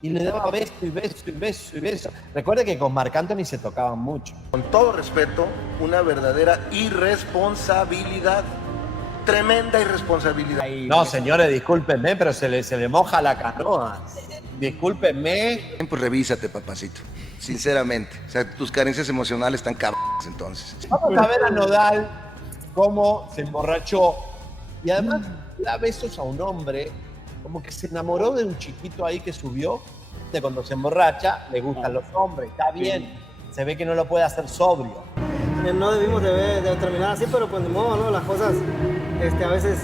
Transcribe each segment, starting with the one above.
Y le daba beso y beso y beso y beso. Recuerde que con Marc Anthony se tocaban mucho. Con todo respeto, una verdadera irresponsabilidad. Tremenda irresponsabilidad. No, señores, discúlpenme, pero se le moja la canoa. Discúlpenme. Pues revísate, papacito. Sinceramente. O sea, tus carencias emocionales están cabronas entonces. Vamos a ver a Nodal cómo se emborrachó. Y además da besos a un hombre, como que se enamoró de un chiquito ahí que subió. De cuando se emborracha, le gustan los hombres. Está bien. Se ve que no lo puede hacer sobrio. No debimos de terminar así, pero pues de modo, ¿no? Las cosas, a veces,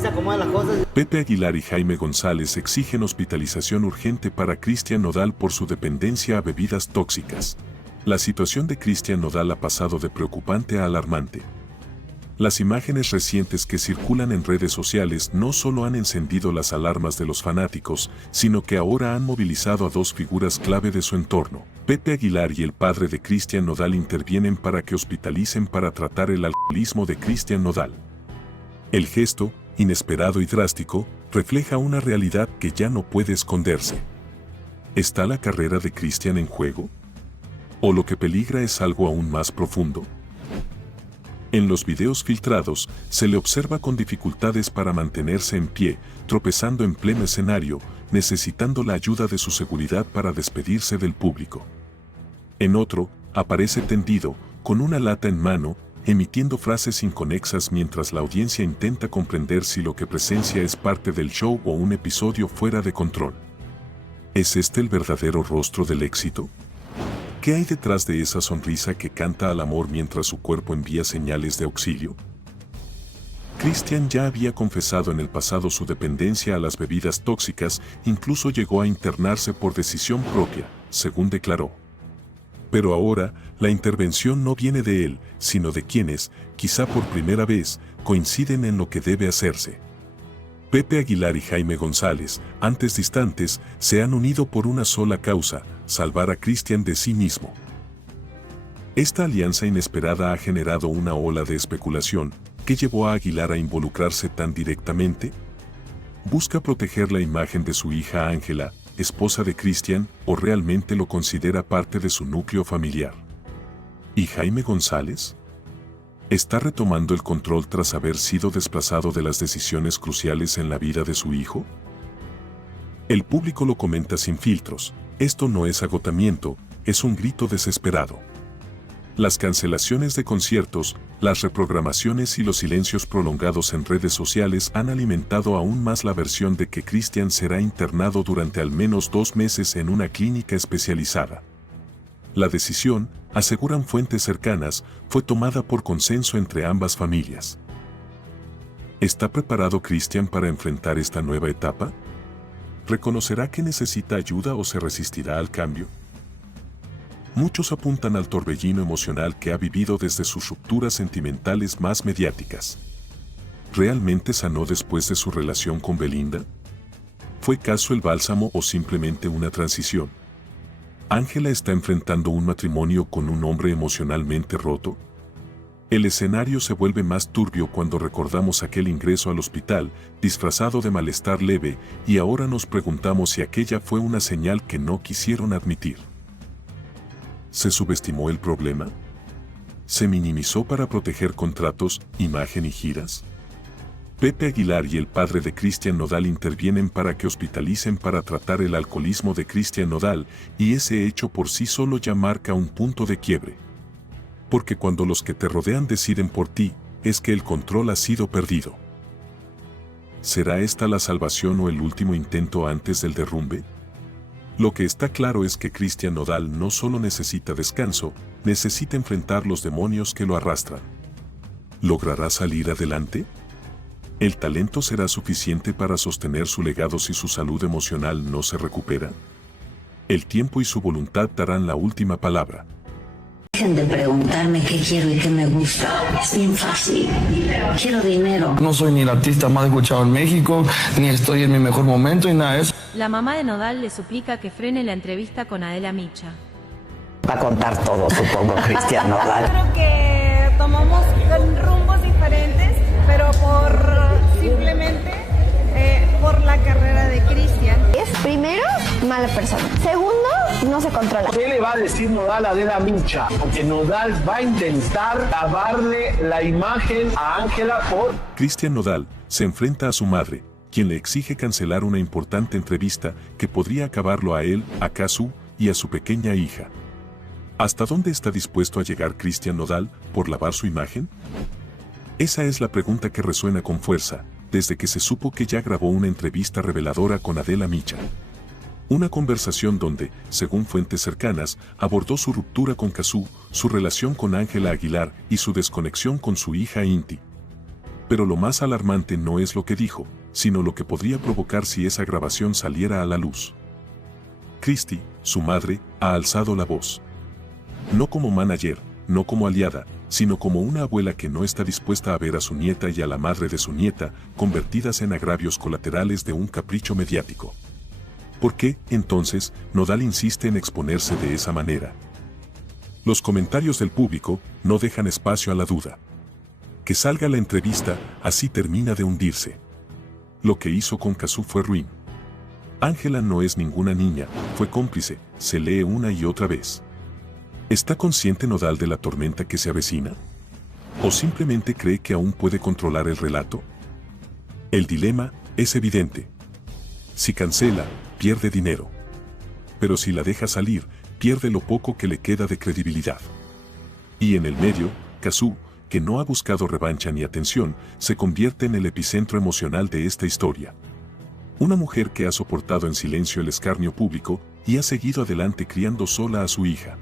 se acomodan las cosas. Pepe Aguilar y Jaime González exigen hospitalización urgente para Cristian Nodal por su dependencia a bebidas tóxicas. La situación de Cristian Nodal ha pasado de preocupante a alarmante. Las imágenes recientes que circulan en redes sociales no solo han encendido las alarmas de los fanáticos, sino que ahora han movilizado a dos figuras clave de su entorno. Pepe Aguilar y el padre de Cristian Nodal intervienen para que hospitalicen para tratar el alcoholismo de Cristian Nodal. El gesto, inesperado y drástico, refleja una realidad que ya no puede esconderse. ¿Está la carrera de Cristian en juego? ¿O lo que peligra es algo aún más profundo? En los videos filtrados, se le observa con dificultades para mantenerse en pie, tropezando en pleno escenario, necesitando la ayuda de su seguridad para despedirse del público. En otro, aparece tendido, con una lata en mano, emitiendo frases inconexas mientras la audiencia intenta comprender si lo que presencia es parte del show o un episodio fuera de control. ¿Es este el verdadero rostro del éxito? ¿Qué hay detrás de esa sonrisa que canta al amor mientras su cuerpo envía señales de auxilio? Cristian ya había confesado en el pasado su dependencia a las bebidas tóxicas, incluso llegó a internarse por decisión propia, según declaró. Pero ahora, la intervención no viene de él, sino de quienes, quizá por primera vez, coinciden en lo que debe hacerse. Pepe Aguilar y Jaime González, antes distantes, se han unido por una sola causa: salvar a Cristian de sí mismo. Esta alianza inesperada ha generado una ola de especulación. ¿Qué llevó a Aguilar a involucrarse tan directamente? ¿Busca proteger la imagen de su hija Ángela, esposa de Cristian, o realmente lo considera parte de su núcleo familiar? ¿Y Jaime González? ¿Está retomando el control tras haber sido desplazado de las decisiones cruciales en la vida de su hijo? El público lo comenta sin filtros. Esto no es agotamiento, es un grito desesperado. Las cancelaciones de conciertos, las reprogramaciones y los silencios prolongados en redes sociales han alimentado aún más la versión de que Cristian será internado durante al menos 2 meses en una clínica especializada. La decisión, aseguran fuentes cercanas, fue tomada por consenso entre ambas familias. ¿Está preparado Cristian para enfrentar esta nueva etapa? ¿Reconocerá que necesita ayuda o se resistirá al cambio? Muchos apuntan al torbellino emocional que ha vivido desde sus rupturas sentimentales más mediáticas. ¿Realmente sanó después de su relación con Belinda? ¿Fue Cazzu el bálsamo o simplemente una transición? ¿Ángela está enfrentando un matrimonio con un hombre emocionalmente roto? El escenario se vuelve más turbio cuando recordamos aquel ingreso al hospital, disfrazado de malestar leve, y ahora nos preguntamos si aquella fue una señal que no quisieron admitir. ¿Se subestimó el problema? ¿Se minimizó para proteger contratos, imagen y giras? Pepe Aguilar y el padre de Cristian Nodal intervienen para que hospitalicen para tratar el alcoholismo de Cristian Nodal, y ese hecho por sí solo ya marca un punto de quiebre. Porque cuando los que te rodean deciden por ti, es que el control ha sido perdido. ¿Será esta la salvación o el último intento antes del derrumbe? Lo que está claro es que Cristian Nodal no solo necesita descanso, necesita enfrentar los demonios que lo arrastran. ¿Logrará salir adelante? ¿El talento será suficiente para sostener su legado si su salud emocional no se recupera? El tiempo y su voluntad darán la última palabra. Dejen de preguntarme qué quiero y qué me gusta. Es bien fácil. Quiero dinero. No soy ni el artista más escuchado en México, ni estoy en mi mejor momento y nada de eso. La mamá de Nodal le suplica que frene la entrevista con Adela Micha. Va a contar todo, supongo, Cristian Nodal. Creo que tomamos rumbos diferentes, pero por simplemente por la carrera de Cristian. Es primero, mala persona. Segundo, no se controla. ¿Qué le va a decir Nodal a Adela Micha? Porque Nodal va a intentar lavarle la imagen a Ángela por... Cristian Nodal se enfrenta a su madre, quien le exige cancelar una importante entrevista que podría acabarlo a él, a Cazzu y a su pequeña hija. ¿Hasta dónde está dispuesto a llegar Cristian Nodal por lavar su imagen? Esa es la pregunta que resuena con fuerza, desde que se supo que ya grabó una entrevista reveladora con Adela Micha. Una conversación donde, según fuentes cercanas, abordó su ruptura con Cazzu, su relación con Ángela Aguilar y su desconexión con su hija Inti. Pero lo más alarmante no es lo que dijo, sino lo que podría provocar si esa grabación saliera a la luz. Cristi, su madre, ha alzado la voz. No como manager, no como aliada, sino como una abuela que no está dispuesta a ver a su nieta y a la madre de su nieta convertidas en agravios colaterales de un capricho mediático. ¿Por qué, entonces, Nodal insiste en exponerse de esa manera? Los comentarios del público no dejan espacio a la duda. Que salga la entrevista, así termina de hundirse. Lo que hizo con Cazzu fue ruin. Ángela no es ninguna niña, fue cómplice, se lee una y otra vez. ¿Está consciente Nodal de la tormenta que se avecina? ¿O simplemente cree que aún puede controlar el relato? El dilema es evidente. Si cancela, pierde dinero. Pero si la deja salir, pierde lo poco que le queda de credibilidad. Y en el medio, Cazzu, que no ha buscado revancha ni atención, se convierte en el epicentro emocional de esta historia. Una mujer que ha soportado en silencio el escarnio público y ha seguido adelante criando sola a su hija.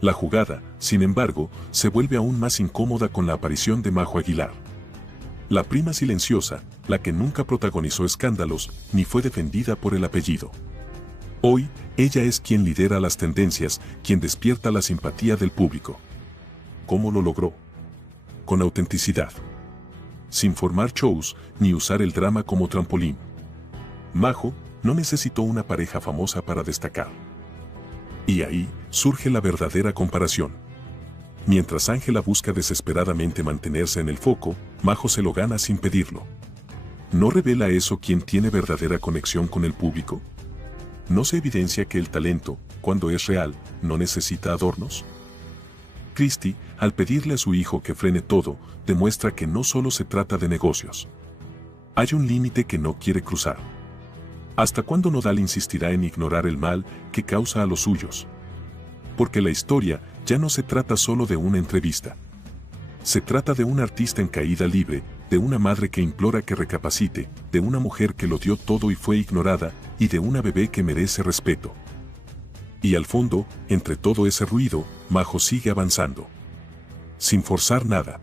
La jugada, sin embargo, se vuelve aún más incómoda con la aparición de Majo Aguilar. La prima silenciosa, la que nunca protagonizó escándalos, ni fue defendida por el apellido. Hoy, ella es quien lidera las tendencias, quien despierta la simpatía del público. ¿Cómo lo logró? Con autenticidad. Sin formar shows, ni usar el drama como trampolín. Majo no necesitó una pareja famosa para destacar. Y ahí surge la verdadera comparación. Mientras Ángela busca desesperadamente mantenerse en el foco, Majo se lo gana sin pedirlo. ¿No revela eso quién tiene verdadera conexión con el público? ¿No se evidencia que el talento, cuando es real, no necesita adornos? Cristi, al pedirle a su hijo que frene todo, demuestra que no solo se trata de negocios. Hay un límite que no quiere cruzar. ¿Hasta cuándo Nodal insistirá en ignorar el mal que causa a los suyos? Porque la historia ya no se trata solo de una entrevista. Se trata de un artista en caída libre, de una madre que implora que recapacite, de una mujer que lo dio todo y fue ignorada, y de una bebé que merece respeto. Y al fondo, entre todo ese ruido, Majo sigue avanzando. Sin forzar nada.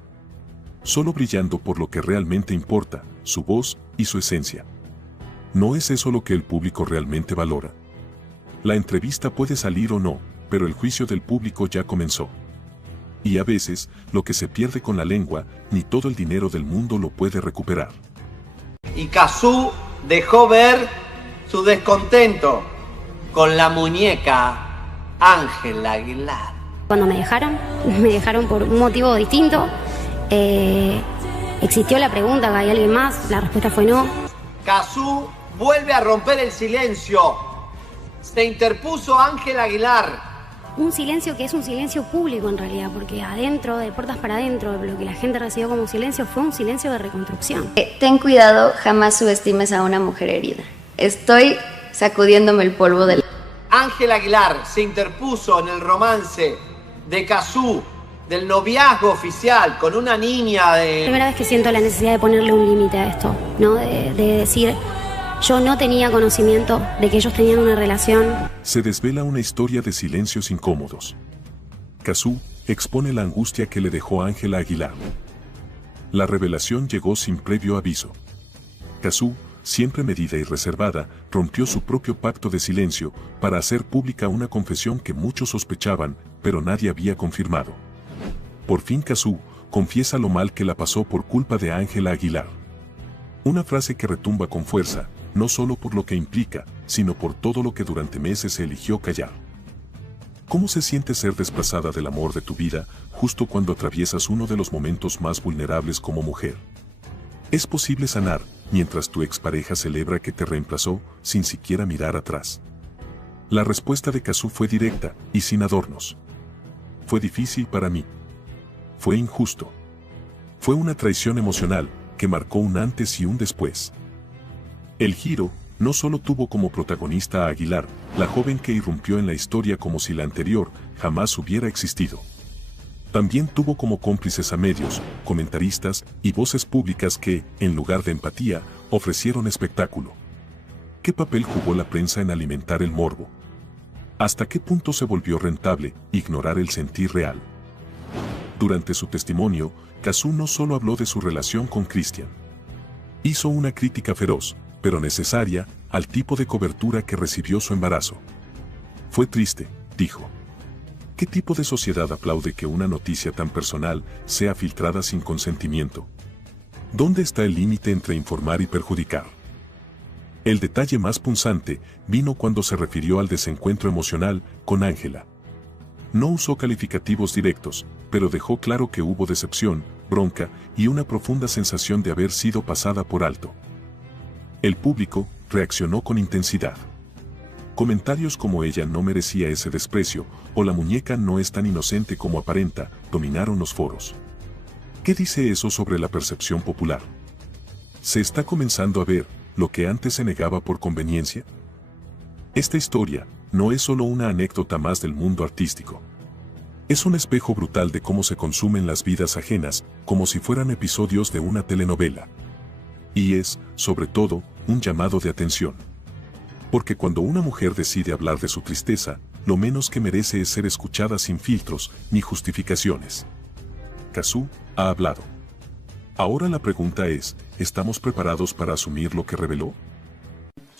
Solo brillando por lo que realmente importa, su voz y su esencia. ¿No es eso lo que el público realmente valora? La entrevista puede salir o no, pero el juicio del público ya comenzó. Y a veces, lo que se pierde con la lengua, ni todo el dinero del mundo lo puede recuperar. Y Cazzu dejó ver su descontento con la muñeca Ángela Aguilar. Cuando me dejaron por un motivo distinto. Existió la pregunta, ¿hay alguien más? La respuesta fue no. Cazzu vuelve a romper el silencio. Se interpuso Ángela Aguilar. Un silencio que es un silencio público en realidad, porque adentro, de puertas para adentro, lo que la gente recibió como silencio fue un silencio de reconstrucción. Ten cuidado, jamás subestimes a una mujer herida. Estoy sacudiéndome el polvo del... Ángela Aguilar se interpuso en el romance de Cazzu, del noviazgo oficial con una niña de... Primera vez que siento la necesidad de ponerle un límite a esto, ¿no? De decir, yo no tenía conocimiento de que ellos tenían una relación. Se desvela una historia de silencios incómodos. Cazzu expone la angustia que le dejó Ángela Aguilar. La revelación llegó sin previo aviso. Cazzu, siempre medida y reservada, rompió su propio pacto de silencio para hacer pública una confesión que muchos sospechaban, pero nadie había confirmado. Por fin Cazzu confiesa lo mal que la pasó por culpa de Ángela Aguilar. Una frase que retumba con fuerza, no solo por lo que implica, sino por todo lo que durante meses se eligió callar. ¿Cómo se siente ser desplazada del amor de tu vida justo cuando atraviesas uno de los momentos más vulnerables como mujer? Es posible sanar, mientras tu expareja celebra que te reemplazó, sin siquiera mirar atrás. La respuesta de Cazzu fue directa y sin adornos. Fue difícil para mí. Fue injusto. Fue una traición emocional que marcó un antes y un después. El giro no solo tuvo como protagonista a Aguilar, la joven que irrumpió en la historia como si la anterior jamás hubiera existido. También tuvo como cómplices a medios, comentaristas y voces públicas que, en lugar de empatía, ofrecieron espectáculo. ¿Qué papel jugó la prensa en alimentar el morbo? ¿Hasta qué punto se volvió rentable ignorar el sentir real? Durante su testimonio, Cazzu no solo habló de su relación con Cristian. Hizo una crítica feroz, pero necesaria, al tipo de cobertura que recibió su embarazo. Fue triste, dijo. ¿Qué tipo de sociedad aplaude que una noticia tan personal sea filtrada sin consentimiento? ¿Dónde está el límite entre informar y perjudicar? El detalle más punzante vino cuando se refirió al desencuentro emocional con Ángela. No usó calificativos directos, pero dejó claro que hubo decepción, bronca y una profunda sensación de haber sido pasada por alto. El público reaccionó con intensidad. Comentarios como ella no merecía ese desprecio, o la muñeca no es tan inocente como aparenta, dominaron los foros. ¿Qué dice eso sobre la percepción popular? ¿Se está comenzando a ver lo que antes se negaba por conveniencia? Esta historia no es solo una anécdota más del mundo artístico. Es un espejo brutal de cómo se consumen las vidas ajenas, como si fueran episodios de una telenovela. Y es, sobre todo, un llamado de atención. Porque cuando una mujer decide hablar de su tristeza, lo menos que merece es ser escuchada sin filtros ni justificaciones. Cazzu ha hablado. Ahora la pregunta es, ¿estamos preparados para asumir lo que reveló?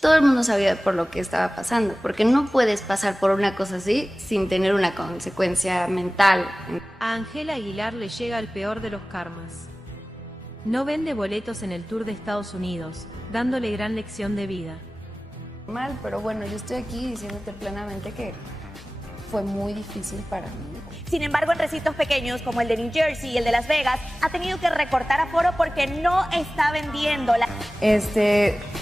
Todo el mundo sabía por lo que estaba pasando, porque no puedes pasar por una cosa así sin tener una consecuencia mental. A Ángela Aguilar le llega el peor de los karmas. No vende boletos en el tour de Estados Unidos, dándole gran lección de vida. Mal, pero bueno, yo estoy aquí diciéndote plenamente que fue muy difícil para mí. Sin embargo, en recintos pequeños como el de New Jersey y el de Las Vegas, ha tenido que recortar aforo porque no está vendiendo.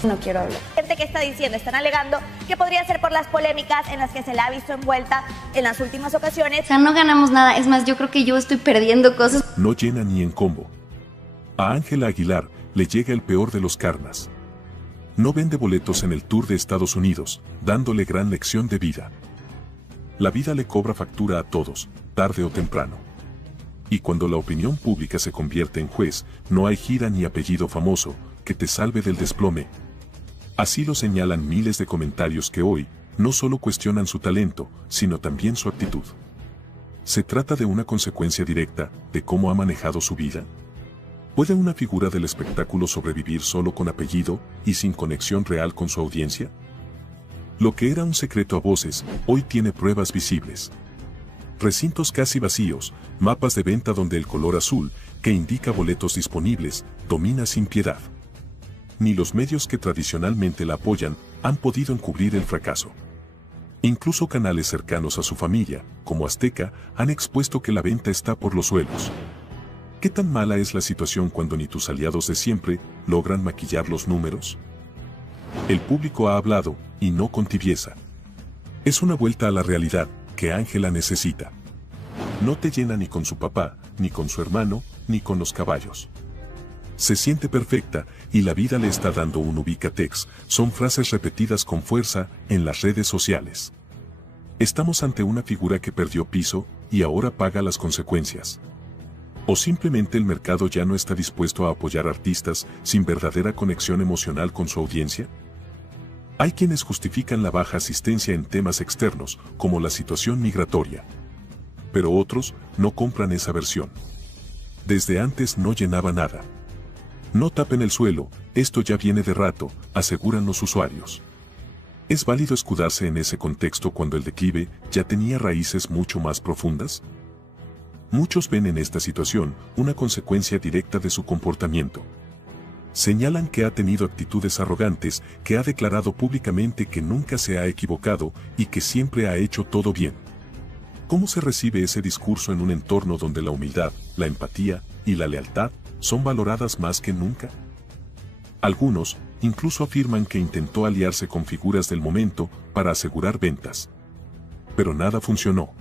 No quiero hablar. Gente que está diciendo, están alegando que podría ser por las polémicas en las que se la ha visto envuelta en las últimas ocasiones. O sea, no ganamos nada, es más, yo creo que yo estoy perdiendo cosas. No llena ni en combo. A Ángela Aguilar le llega el peor de los karmas. No vende boletos en el tour de Estados Unidos, dándole gran lección de vida. La vida le cobra factura a todos, tarde o temprano. Y cuando la opinión pública se convierte en juez, no hay gira ni apellido famoso que te salve del desplome. Así lo señalan miles de comentarios que hoy no solo cuestionan su talento, sino también su actitud. ¿Se trata de una consecuencia directa de cómo ha manejado su vida? ¿Puede una figura del espectáculo sobrevivir solo con apellido y sin conexión real con su audiencia? Lo que era un secreto a voces, hoy tiene pruebas visibles. Recintos casi vacíos, mapas de venta donde el color azul, que indica boletos disponibles, domina sin piedad. Ni los medios que tradicionalmente la apoyan han podido encubrir el fracaso. Incluso canales cercanos a su familia, como Azteca, han expuesto que la venta está por los suelos. ¿Qué tan mala es la situación cuando ni tus aliados de siempre logran maquillar los números? El público ha hablado, y no con tibieza. Es una vuelta a la realidad que Ángela necesita. No te llena ni con su papá, ni con su hermano, ni con los caballos. Se siente perfecta, y la vida le está dando un ubicatex, son frases repetidas con fuerza en las redes sociales. Estamos ante una figura que perdió piso, y ahora paga las consecuencias. ¿O simplemente el mercado ya no está dispuesto a apoyar artistas sin verdadera conexión emocional con su audiencia? Hay quienes justifican la baja asistencia en temas externos, como la situación migratoria. Pero otros no compran esa versión. Desde antes no llenaba nada. No tapen el suelo, esto ya viene de rato, aseguran los usuarios. ¿Es válido escudarse en ese contexto cuando el declive ya tenía raíces mucho más profundas? Muchos ven en esta situación una consecuencia directa de su comportamiento. Señalan que ha tenido actitudes arrogantes, que ha declarado públicamente que nunca se ha equivocado y que siempre ha hecho todo bien. ¿Cómo se recibe ese discurso en un entorno donde la humildad, la empatía y la lealtad son valoradas más que nunca? Algunos incluso afirman que intentó aliarse con figuras del momento para asegurar ventas. Pero nada funcionó.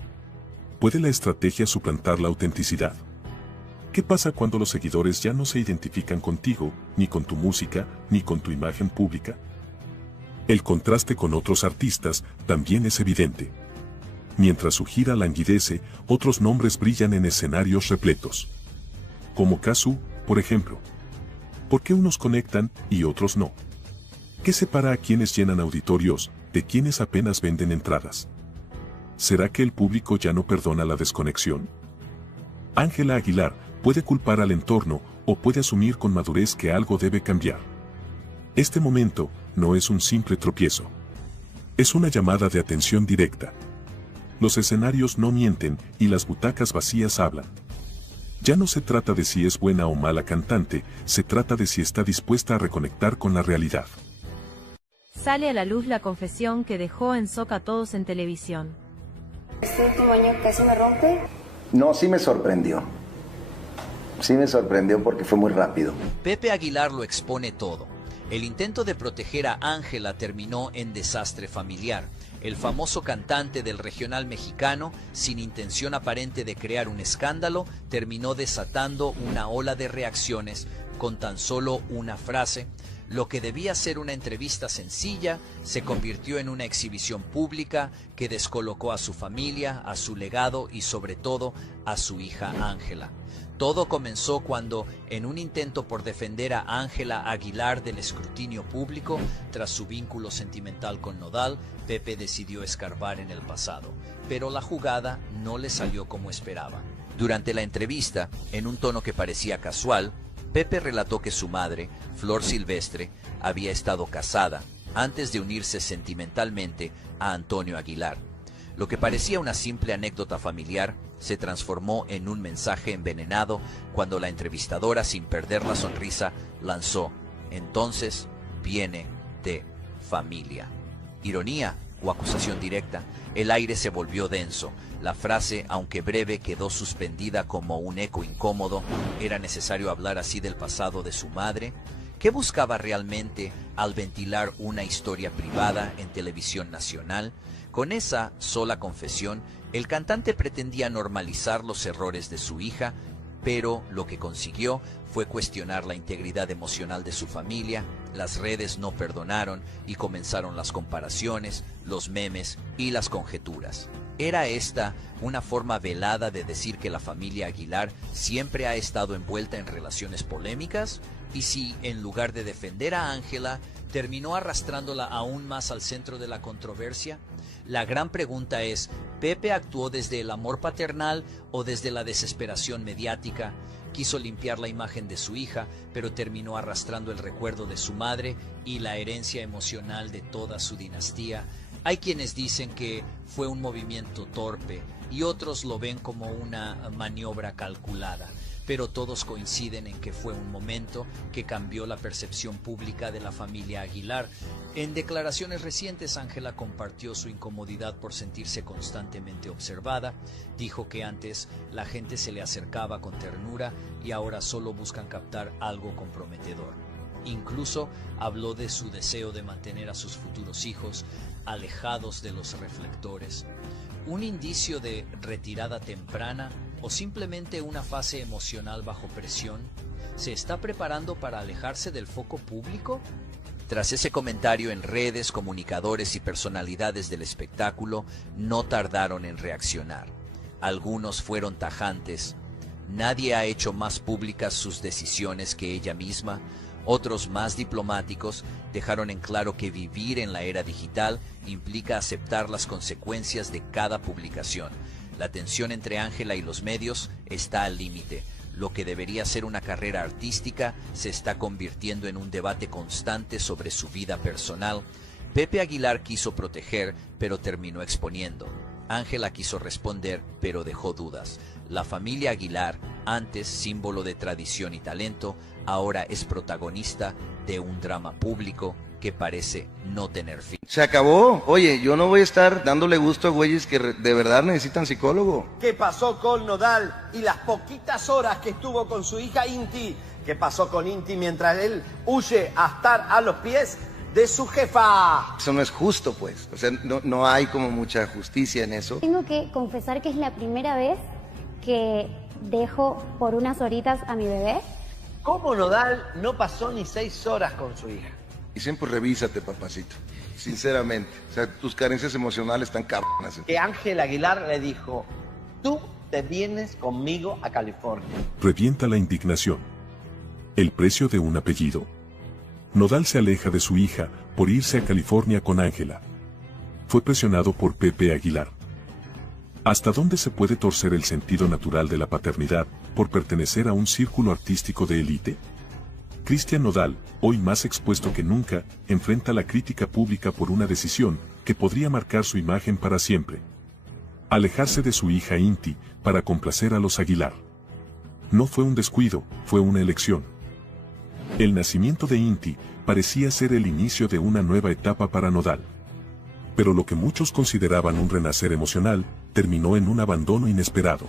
¿Puede la estrategia suplantar la autenticidad? ¿Qué pasa cuando los seguidores ya no se identifican contigo, ni con tu música, ni con tu imagen pública? El contraste con otros artistas también es evidente. Mientras su gira languidece, otros nombres brillan en escenarios repletos. Como Cazzu, por ejemplo. ¿Por qué unos conectan y otros no? ¿Qué separa a quienes llenan auditorios de quienes apenas venden entradas? ¿Será que el público ya no perdona la desconexión? Ángela Aguilar puede culpar al entorno o puede asumir con madurez que algo debe cambiar. Este momento no es un simple tropiezo. Es una llamada de atención directa. Los escenarios no mienten y las butacas vacías hablan. Ya no se trata de si es buena o mala cantante, se trata de si está dispuesta a reconectar con la realidad. Sale a la luz la confesión que dejó en shock a todos en televisión. ¿Este último año casi me rompe? No, sí me sorprendió. Sí me sorprendió porque fue muy rápido. Pepe Aguilar lo expone todo. El intento de proteger a Ángela terminó en desastre familiar. El famoso cantante del regional mexicano, sin intención aparente de crear un escándalo, terminó desatando una ola de reacciones con tan solo una frase. Lo que debía ser una entrevista sencilla se convirtió en una exhibición pública que descolocó a su familia, a su legado y sobre todo a su hija Ángela. Todo comenzó cuando, en un intento por defender a Ángela Aguilar del escrutinio público, tras su vínculo sentimental con Nodal, Pepe decidió escarbar en el pasado. Pero la jugada no le salió como esperaba. Durante la entrevista, en un tono que parecía casual, Pepe relató que su madre, Flor Silvestre, había estado casada antes de unirse sentimentalmente a Antonio Aguilar. Lo que parecía una simple anécdota familiar se transformó en un mensaje envenenado cuando la entrevistadora, sin perder la sonrisa, lanzó: entonces viene de familia. Ironía o acusación directa, el aire se volvió denso. La frase, aunque breve, quedó suspendida como un eco incómodo. ¿Era necesario hablar así del pasado de su madre? ¿Qué buscaba realmente al ventilar una historia privada en televisión nacional? Con esa sola confesión, el cantante pretendía normalizar los errores de su hija, pero lo que consiguió fue cuestionar la integridad emocional de su familia. Las redes no perdonaron y comenzaron las comparaciones, los memes y las conjeturas. ¿Era esta una forma velada de decir que la familia Aguilar siempre ha estado envuelta en relaciones polémicas? ¿Y si, en lugar de defender a Ángela, terminó arrastrándola aún más al centro de la controversia? La gran pregunta es, ¿Pepe actuó desde el amor paternal o desde la desesperación mediática? Quiso limpiar la imagen de su hija, pero terminó arrastrando el recuerdo de su madre y la herencia emocional de toda su dinastía. Hay quienes dicen que fue un movimiento torpe y otros lo ven como una maniobra calculada, pero todos coinciden en que fue un momento que cambió la percepción pública de la familia Aguilar. En declaraciones recientes, Ángela compartió su incomodidad por sentirse constantemente observada. Dijo que antes la gente se le acercaba con ternura y ahora solo buscan captar algo comprometedor. Incluso habló de su deseo de mantener a sus futuros hijos alejados de los reflectores. ¿Un indicio de retirada temprana o simplemente una fase emocional bajo presión? ¿Se está preparando para alejarse del foco público? Tras ese comentario en redes, comunicadores y personalidades del espectáculo no tardaron en reaccionar. Algunos fueron tajantes. Nadie ha hecho más públicas sus decisiones que ella misma. Otros, más diplomáticos, dejaron en claro que vivir en la era digital implica aceptar las consecuencias de cada publicación. La tensión entre Ángela y los medios está al límite. Lo que debería ser una carrera artística se está convirtiendo en un debate constante sobre su vida personal. Pepe Aguilar quiso proteger, pero terminó exponiendo. Ángela quiso responder, pero dejó dudas. La familia Aguilar, antes símbolo de tradición y talento, ahora es protagonista de un drama público que parece no tener fin. Se acabó. Oye, yo no voy a estar dándole gusto a güeyes que de verdad necesitan psicólogo. ¿Qué pasó con Nodal y las poquitas horas que estuvo con su hija Inti, que qué pasó con Inti mientras él huye a estar a los pies de su jefa. Eso no es justo, pues. O sea, no hay como mucha justicia en eso. Tengo que confesar que es la primera vez que dejo por unas horitas a mi bebé. ¿Cómo Nodal no pasó ni 6 horas con su hija? Y siempre revísate, papacito. Sinceramente. O sea, tus carencias emocionales están cabronas. Que Ángel Aguilar le dijo, tú te vienes conmigo a California. Revienta la indignación. ¿El precio de un apellido? Nodal se aleja de su hija por irse a California con Ángela. Fue presionado por Pepe Aguilar. ¿Hasta dónde se puede torcer el sentido natural de la paternidad por pertenecer a un círculo artístico de élite? Cristian Nodal, hoy más expuesto que nunca, enfrenta la crítica pública por una decisión que podría marcar su imagen para siempre. Alejarse de su hija Inti para complacer a los Aguilar. No fue un descuido, fue una elección. El nacimiento de Inti parecía ser el inicio de una nueva etapa para Nodal. Pero lo que muchos consideraban un renacer emocional, terminó en un abandono inesperado.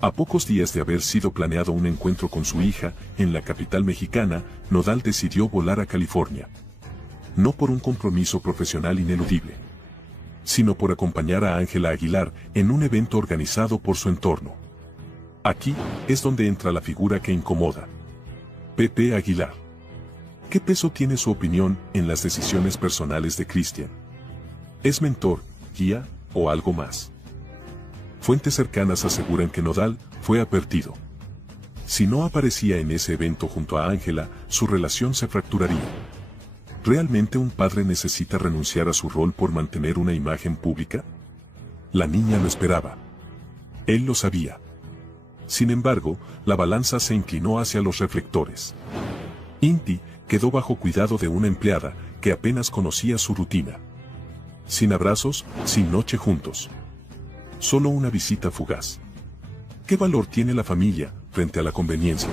A pocos días de haber sido planeado un encuentro con su hija en la capital mexicana, Nodal decidió volar a California. No por un compromiso profesional ineludible, sino por acompañar a Ángela Aguilar en un evento organizado por su entorno. Aquí es donde entra la figura que incomoda. Pepe Aguilar. ¿Qué peso tiene su opinión en las decisiones personales de Cristian? ¿Es mentor, guía o algo más? Fuentes cercanas aseguran que Nodal fue advertido. Si no aparecía en ese evento junto a Ángela, su relación se fracturaría. ¿Realmente un padre necesita renunciar a su rol por mantener una imagen pública? La niña lo esperaba. Él lo sabía. Sin embargo, la balanza se inclinó hacia los reflectores. Inti quedó bajo cuidado de una empleada que apenas conocía su rutina. Sin abrazos, sin noche juntos. Solo una visita fugaz. ¿Qué valor tiene la familia frente a la conveniencia?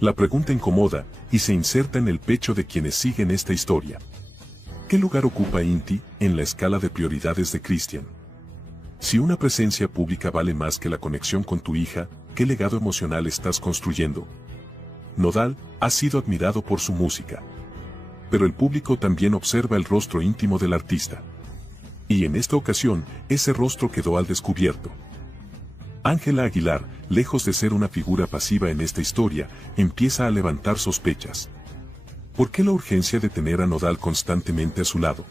La pregunta incomoda y se inserta en el pecho de quienes siguen esta historia. ¿Qué lugar ocupa Inti en la escala de prioridades de Cristian? Si una presencia pública vale más que la conexión con tu hija, ¿qué legado emocional estás construyendo? Nodal ha sido admirado por su música. Pero el público también observa el rostro íntimo del artista. Y en esta ocasión, ese rostro quedó al descubierto. Ángela Aguilar, lejos de ser una figura pasiva en esta historia, empieza a levantar sospechas. ¿Por qué la urgencia de tener a Nodal constantemente a su lado?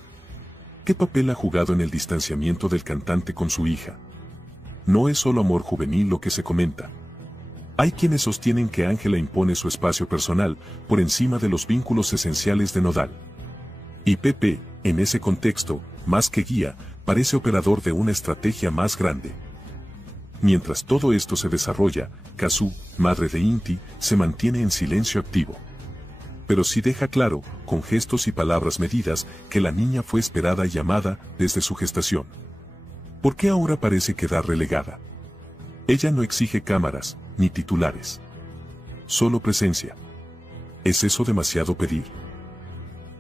¿Qué papel ha jugado en el distanciamiento del cantante con su hija? No es solo amor juvenil lo que se comenta. Hay quienes sostienen que Ángela impone su espacio personal por encima de los vínculos esenciales de Nodal. Y Pepe, en ese contexto, más que guía, parece operador de una estrategia más grande. Mientras todo esto se desarrolla, Cazzu, madre de Inti, se mantiene en silencio activo. Pero sí deja claro, con gestos y palabras medidas, que la niña fue esperada y amada desde su gestación. ¿Por qué ahora parece quedar relegada? Ella no exige cámaras, ni titulares. Solo presencia. ¿Es eso demasiado pedir?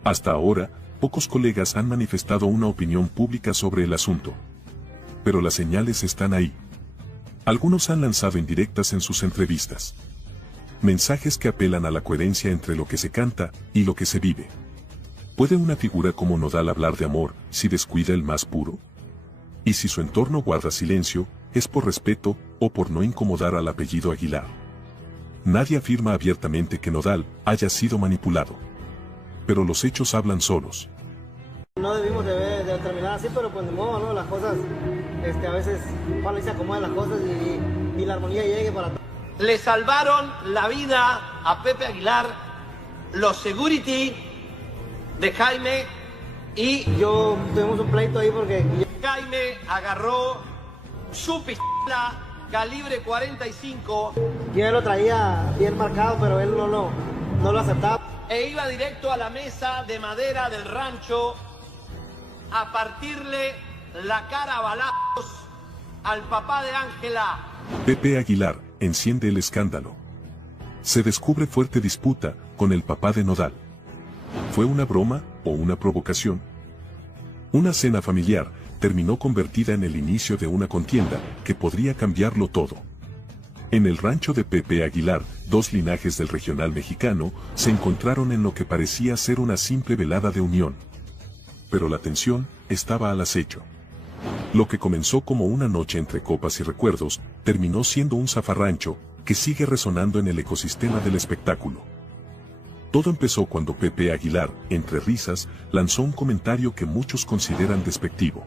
Hasta ahora, pocos colegas han manifestado una opinión pública sobre el asunto. Pero las señales están ahí. Algunos han lanzado indirectas en sus entrevistas. Mensajes que apelan a la coherencia entre lo que se canta y lo que se vive. ¿Puede una figura como Nodal hablar de amor si descuida el más puro? Y si su entorno guarda silencio, ¿es por respeto o por no incomodar al apellido Aguilar? Nadie afirma abiertamente que Nodal haya sido manipulado. Pero los hechos hablan solos. No debimos de terminar así, pero pues de modo, ¿no? Las cosas, a veces, ojalá se acomoden las cosas y la armonía llegue para todos. Le salvaron la vida a Pepe Aguilar los security de Jaime y yo tuvimos un pleito ahí porque Jaime agarró su pistola calibre 45. Yo lo traía bien marcado, pero él no lo aceptaba. E iba directo a la mesa de madera del rancho a partirle la cara a balazos al papá de Ángela. Pepe Aguilar enciende el escándalo. Se descubre fuerte disputa con el papá de Nodal. ¿Fue una broma o una provocación? Una cena familiar terminó convertida en el inicio de una contienda que podría cambiarlo todo. En el rancho de Pepe Aguilar, dos linajes del regional mexicano se encontraron en lo que parecía ser una simple velada de unión. Pero la tensión estaba al acecho. Lo que comenzó como una noche entre copas y recuerdos, terminó siendo un zafarrancho que sigue resonando en el ecosistema del espectáculo. Todo empezó cuando Pepe Aguilar, entre risas, lanzó un comentario que muchos consideran despectivo.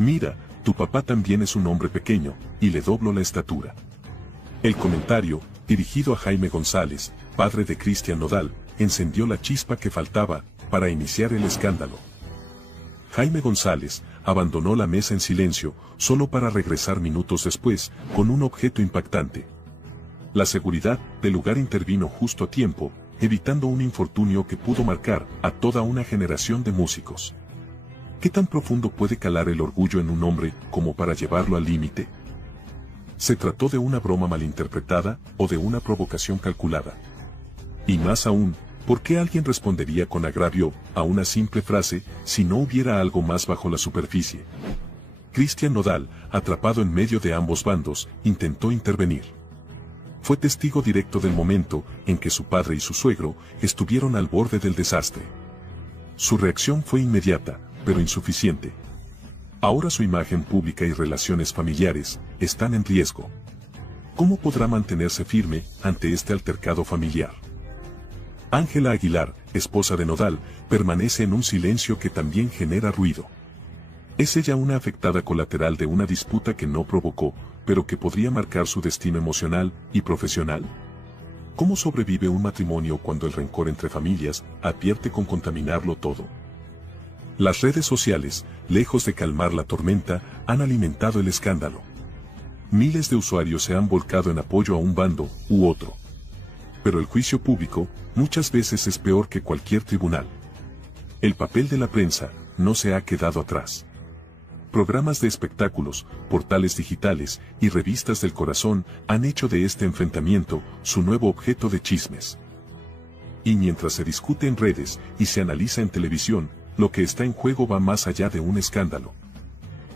Mira, tu papá también es un hombre pequeño, y le doblo la estatura. El comentario, dirigido a Jaime González, padre de Cristian Nodal, encendió la chispa que faltaba para iniciar el escándalo. Jaime González abandonó la mesa en silencio, solo para regresar minutos después, con un objeto impactante. La seguridad del lugar intervino justo a tiempo, evitando un infortunio que pudo marcar a toda una generación de músicos. ¿Qué tan profundo puede calar el orgullo en un hombre como para llevarlo al límite? ¿Se trató de una broma malinterpretada o de una provocación calculada? Y más aún, ¿por qué alguien respondería con agravio a una simple frase si no hubiera algo más bajo la superficie? Cristian Nodal, atrapado en medio de ambos bandos, intentó intervenir. Fue testigo directo del momento en que su padre y su suegro estuvieron al borde del desastre. Su reacción fue inmediata, pero insuficiente. Ahora su imagen pública y relaciones familiares están en riesgo. ¿Cómo podrá mantenerse firme ante este altercado familiar? Ángela Aguilar, esposa de Nodal, permanece en un silencio que también genera ruido. ¿Es ella una afectada colateral de una disputa que no provocó, pero que podría marcar su destino emocional y profesional? ¿Cómo sobrevive un matrimonio cuando el rencor entre familias advierte con contaminarlo todo? Las redes sociales, lejos de calmar la tormenta, han alimentado el escándalo. Miles de usuarios se han volcado en apoyo a un bando u otro. Pero el juicio público, muchas veces es peor que cualquier tribunal. El papel de la prensa no se ha quedado atrás. Programas de espectáculos, portales digitales y revistas del corazón han hecho de este enfrentamiento su nuevo objeto de chismes. Y mientras se discute en redes y se analiza en televisión, lo que está en juego va más allá de un escándalo.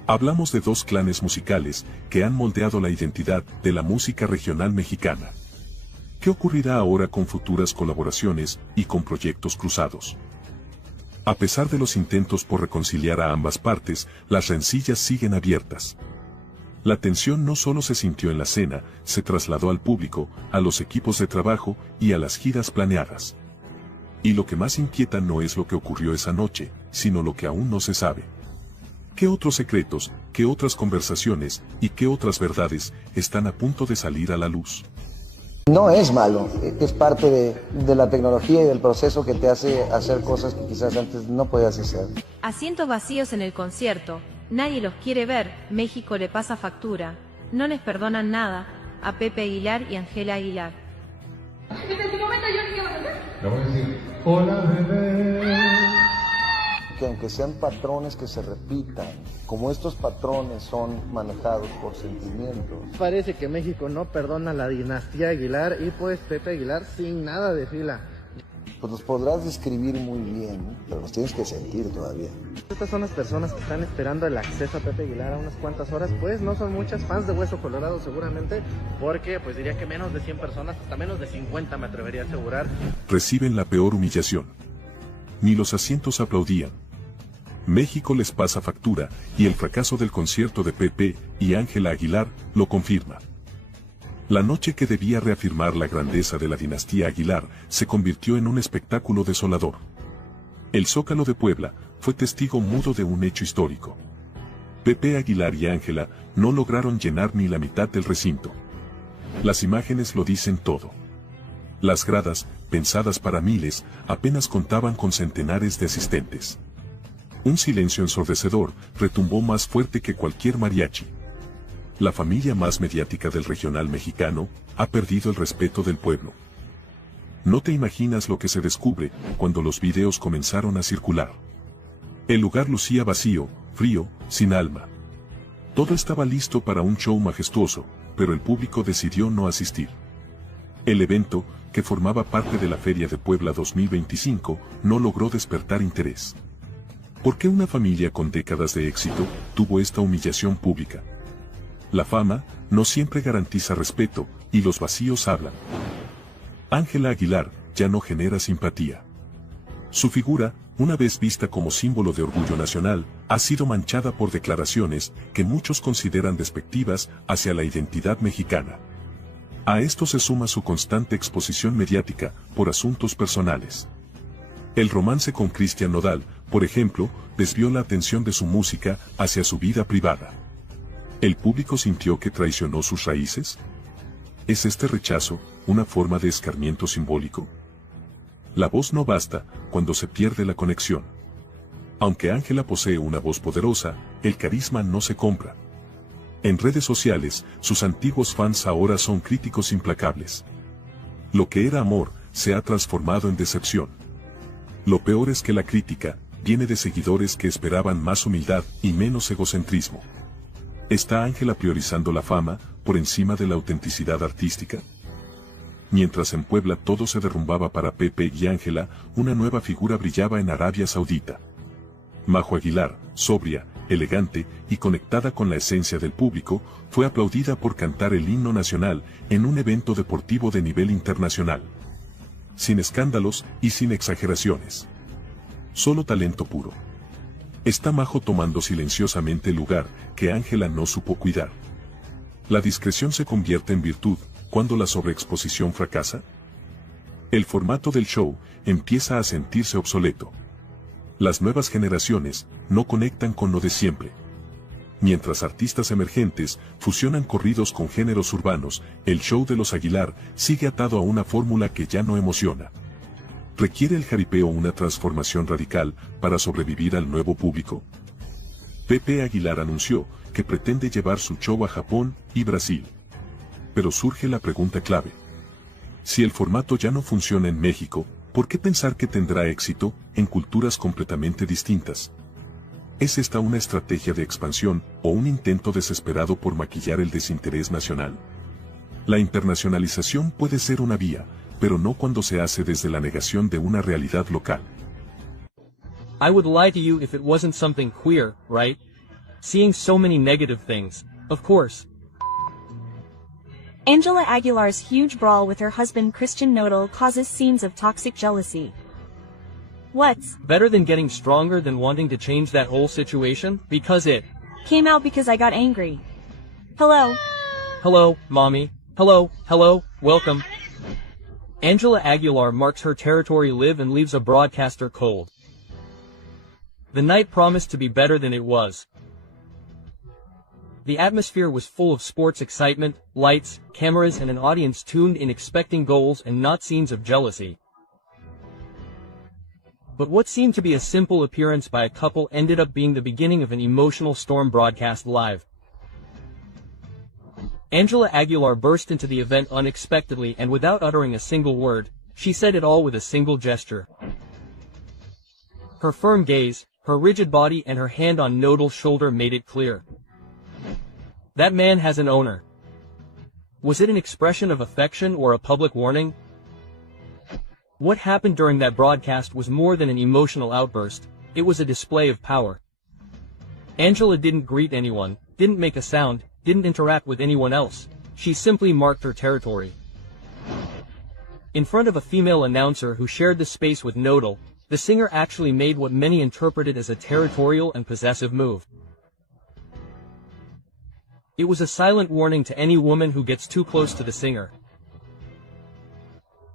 Hablamos de dos clanes musicales que han moldeado la identidad de la música regional mexicana. ¿Qué ocurrirá ahora con futuras colaboraciones y con proyectos cruzados? A pesar de los intentos por reconciliar a ambas partes, las rencillas siguen abiertas. La tensión no solo se sintió en la cena, se trasladó al público, a los equipos de trabajo y a las giras planeadas. Y lo que más inquieta no es lo que ocurrió esa noche, sino lo que aún no se sabe. ¿Qué otros secretos, qué otras conversaciones y qué otras verdades están a punto de salir a la luz? No es malo, es parte de la tecnología y del proceso que te hace hacer cosas que quizás antes no podías hacer. Asientos vacíos en el concierto, nadie los quiere ver, México le pasa factura, no les perdonan nada, a Pepe Aguilar y Ángela Aguilar. Le voy a decir, hola bebé. Que aunque sean patrones que se repitan, como estos patrones son manejados por sentimientos. Parece que México no perdona a la dinastía Aguilar y pues Pepe Aguilar sin nada de fila. Pues los podrás describir muy bien, pero los tienes que sentir todavía. Estas son las personas que están esperando el acceso a Pepe Aguilar a unas cuantas horas, pues no son muchas fans de Hueso Colorado seguramente, porque pues diría que menos de 100 personas, hasta menos de 50 me atrevería a asegurar. Reciben la peor humillación. Ni los asientos aplaudían. México les pasa factura, y el fracaso del concierto de Pepe y Ángela Aguilar lo confirma. La noche que debía reafirmar la grandeza de la dinastía Aguilar se convirtió en un espectáculo desolador. El Zócalo de Puebla fue testigo mudo de un hecho histórico. Pepe Aguilar y Ángela no lograron llenar ni la mitad del recinto. Las imágenes lo dicen todo. Las gradas, pensadas para miles, apenas contaban con centenares de asistentes. Un silencio ensordecedor retumbó más fuerte que cualquier mariachi. La familia más mediática del regional mexicano ha perdido el respeto del pueblo. No te imaginas lo que se descubre cuando los videos comenzaron a circular. El lugar lucía vacío, frío, sin alma. Todo estaba listo para un show majestuoso, pero el público decidió no asistir. El evento, que formaba parte de la Feria de Puebla 2025, no logró despertar interés. ¿Por qué una familia con décadas de éxito tuvo esta humillación pública? La fama no siempre garantiza respeto, y los vacíos hablan. Ángela Aguilar ya no genera simpatía. Su figura, una vez vista como símbolo de orgullo nacional, ha sido manchada por declaraciones que muchos consideran despectivas hacia la identidad mexicana. A esto se suma su constante exposición mediática por asuntos personales. El romance con Cristian Nodal, por ejemplo, desvió la atención de su música hacia su vida privada. ¿El público sintió que traicionó sus raíces? ¿Es este rechazo una forma de escarmiento simbólico? La voz no basta cuando se pierde la conexión. Aunque Ángela posee una voz poderosa, el carisma no se compra. En redes sociales, sus antiguos fans ahora son críticos implacables. Lo que era amor se ha transformado en decepción. Lo peor es que la crítica viene de seguidores que esperaban más humildad y menos egocentrismo. ¿Está Ángela priorizando la fama por encima de la autenticidad artística? Mientras en Puebla todo se derrumbaba para Pepe y Ángela, una nueva figura brillaba en Arabia Saudita. Majo Aguilar, sobria, elegante y conectada con la esencia del público, fue aplaudida por cantar el himno nacional en un evento deportivo de nivel internacional. Sin escándalos y sin exageraciones. Solo talento puro. Está Majo tomando silenciosamente el lugar que Ángela no supo cuidar. ¿La discreción se convierte en virtud cuando la sobreexposición fracasa? El formato del show empieza a sentirse obsoleto. Las nuevas generaciones no conectan con lo de siempre. Mientras artistas emergentes fusionan corridos con géneros urbanos, el show de los Aguilar sigue atado a una fórmula que ya no emociona. ¿Requiere el jaripeo una transformación radical para sobrevivir al nuevo público? Pepe Aguilar anunció que pretende llevar su show a Japón y Brasil. Pero surge la pregunta clave. Si el formato ya no funciona en México, ¿por qué pensar que tendrá éxito en culturas completamente distintas? ¿Es esta una estrategia de expansión o un intento desesperado por maquillar el desinterés nacional? La internacionalización puede ser una vía, pero no cuando se hace desde la negación de una realidad local. I would lie to you if it wasn't something queer, right? Seeing so many negative things, of course. Angela Aguilar's huge brawl with her husband Christian Nodal causes scenes of toxic jealousy. What's better than getting stronger than wanting to change that whole situation? Because it came out because I got angry. Hello. Hello, mommy. Hello, welcome. Angela Aguilar marks her territory live and leaves a broadcaster cold. The night promised to be better than it was. The atmosphere was full of sports excitement, lights, cameras and an audience tuned in expecting goals and not scenes of jealousy. But what seemed to be a simple appearance by a couple ended up being the beginning of an emotional storm broadcast live. Angela Aguilar burst into the event unexpectedly and without uttering a single word, she said it all with a single gesture. Her firm gaze, her rigid body and her hand on Nodal's shoulder made it clear. That man has an owner. Was it an expression of affection or a public warning? What happened during that broadcast was more than an emotional outburst, it was a display of power. Angela didn't greet anyone, didn't make a sound, didn't interact with anyone else, she simply marked her territory. In front of a female announcer who shared the space with Nodal, the singer actually made what many interpreted as a territorial and possessive move. It was a silent warning to any woman who gets too close to the singer.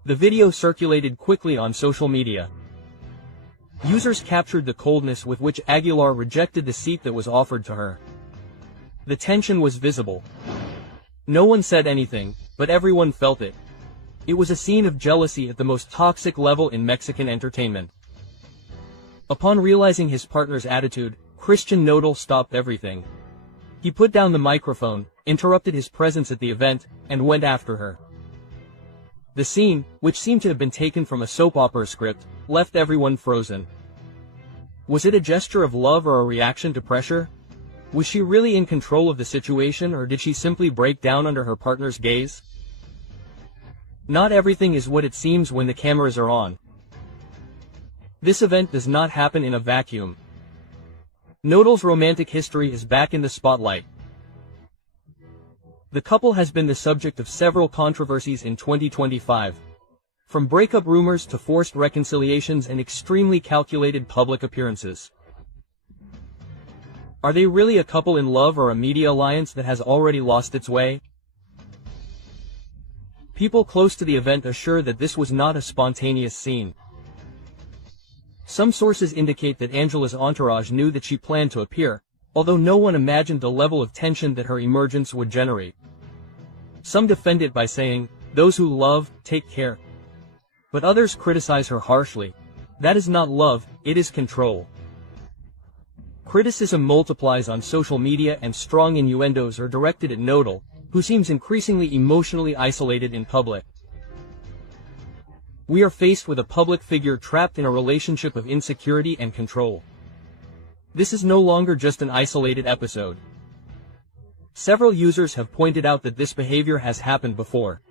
The video circulated quickly on social media. Users captured the coldness with which Aguilar rejected the seat that was offered to her. The tension was visible. No one said anything, but everyone felt it. It was a scene of jealousy at the most toxic level in Mexican entertainment. Upon realizing his partner's attitude, Christian Nodal stopped everything. He put down the microphone, interrupted his presence at the event, and went after her. The scene, which seemed to have been taken from a soap opera script, left everyone frozen. Was it a gesture of love or a reaction to pressure? Was she really in control of the situation or did she simply break down under her partner's gaze? Not everything is what it seems when the cameras are on. This event does not happen in a vacuum. Nodal's romantic history is back in the spotlight. The couple has been the subject of several controversies in 2025. From breakup rumors to forced reconciliations and extremely calculated public appearances. Are they really a couple in love or a media alliance that has already lost its way? People close to the event assure that this was not a spontaneous scene. Some sources indicate that Angela's entourage knew that she planned to appear, although no one imagined the level of tension that her emergence would generate. Some defend it by saying, "Those who love, take care." But others criticize her harshly. That is not love, it is control. Criticism multiplies on social media and strong innuendos are directed at Nodal, who seems increasingly emotionally isolated in public. We are faced with a public figure trapped in a relationship of insecurity and control. This is no longer just an isolated episode. Several users have pointed out that this behavior has happened before.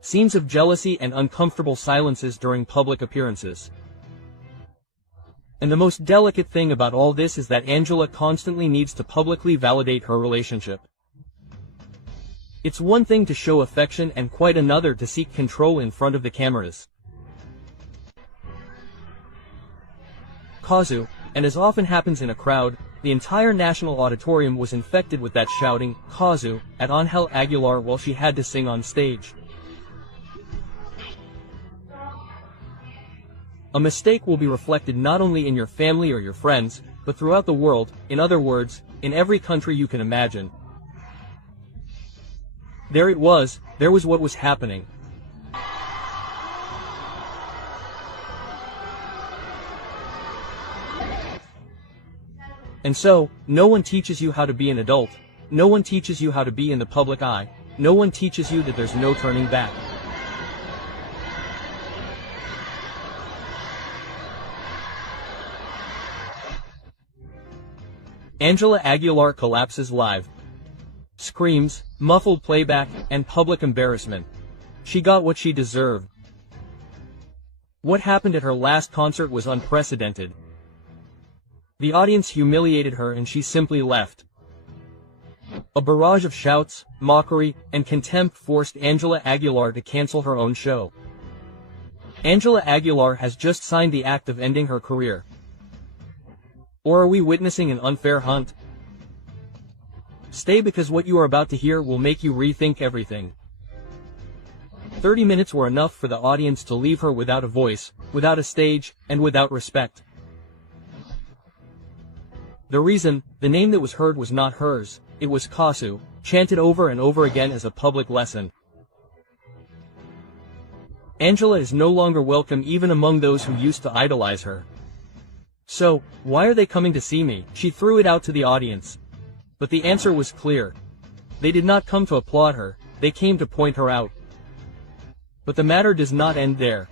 Scenes of jealousy and uncomfortable silences during public appearances. And the most delicate thing about all this is that Angela constantly needs to publicly validate her relationship. It's one thing to show affection and quite another to seek control in front of the cameras. Cazzu, and as often happens in a crowd, the entire national auditorium was infected with that shouting, "Cazzu," at Ángel Aguilar while she had to sing on stage. A mistake will be reflected not only in your family or your friends, but throughout the world, in other words, in every country you can imagine. There it was, there was what was happening. And so, no one teaches you how to be an adult, no one teaches you how to be in the public eye, no one teaches you that there's no turning back. Angela Aguilar collapses live. Screams, muffled playback, and public embarrassment. She got what she deserved. What happened at her last concert was unprecedented. The audience humiliated her and she simply left. A barrage of shouts, mockery, and contempt forced Angela Aguilar to cancel her own show. Angela Aguilar has just signed the act of ending her career. Or are we witnessing an unfair hunt? Stay, because what you are about to hear will make you rethink everything. 30 minutes were enough for the audience to leave her without a voice, without a stage, and without respect. The reason, the name that was heard was not hers, it was Cazzu, chanted over and over again as a public lesson. Angela is no longer welcome even among those who used to idolize her. So, why are they coming to see me? She threw it out to the audience. But the answer was clear. They did not come to applaud her, they came to point her out. But the matter does not end there.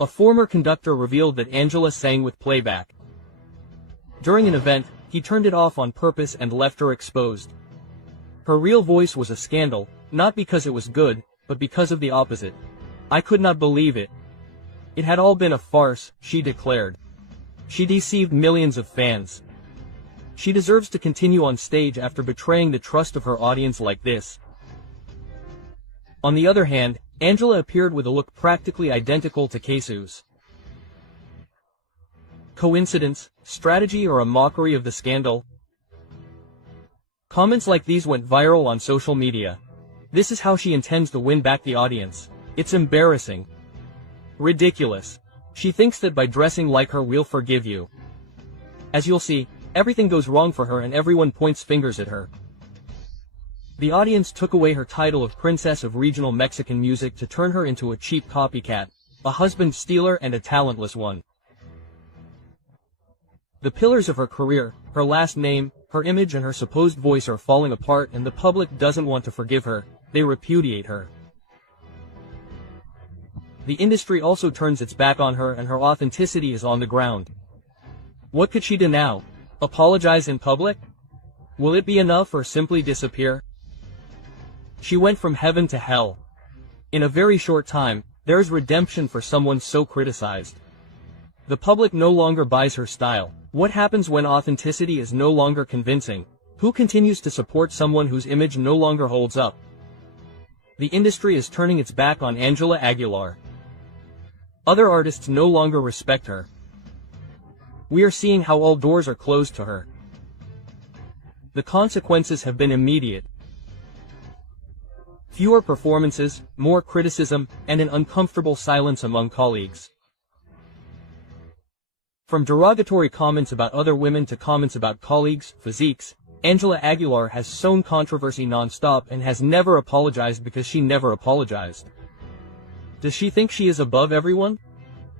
A former conductor revealed that Angela sang with playback. During an event, he turned it off on purpose and left her exposed. Her real voice was a scandal, not because it was good, but because of the opposite. I could not believe it. It had all been a farce, she declared. She deceived millions of fans. She deserves to continue on stage after betraying the trust of her audience like this. On the other hand, Angela appeared with a look practically identical to Cazzu's. Coincidence, strategy, or a mockery of the scandal? Comments like these went viral on social media. This is how she intends to win back the audience. It's embarrassing. Ridiculous. She thinks that by dressing like her we'll forgive you. As you'll see, everything goes wrong for her and everyone points fingers at her. The audience took away her title of Princess of Regional Mexican Music to turn her into a cheap copycat, a husband stealer and a talentless one. The pillars of her career, her last name, her image and her supposed voice are falling apart and the public doesn't want to forgive her, they repudiate her. The industry also turns its back on her and her authenticity is on the ground. What could she do now? Apologize in public? Will it be enough or simply disappear? She went from heaven to hell. In a very short time, there is redemption for someone so criticized. The public no longer buys her style. What happens when authenticity is no longer convincing? Who continues to support someone whose image no longer holds up? The industry is turning its back on Angela Aguilar. Other artists no longer respect her. We are seeing how all doors are closed to her. The consequences have been immediate. Fewer performances, more criticism, and an uncomfortable silence among colleagues. From derogatory comments about other women to comments about colleagues' physiques, Angela Aguilar has sown controversy non-stop and has never apologized because she never apologized. Does she think she is above everyone?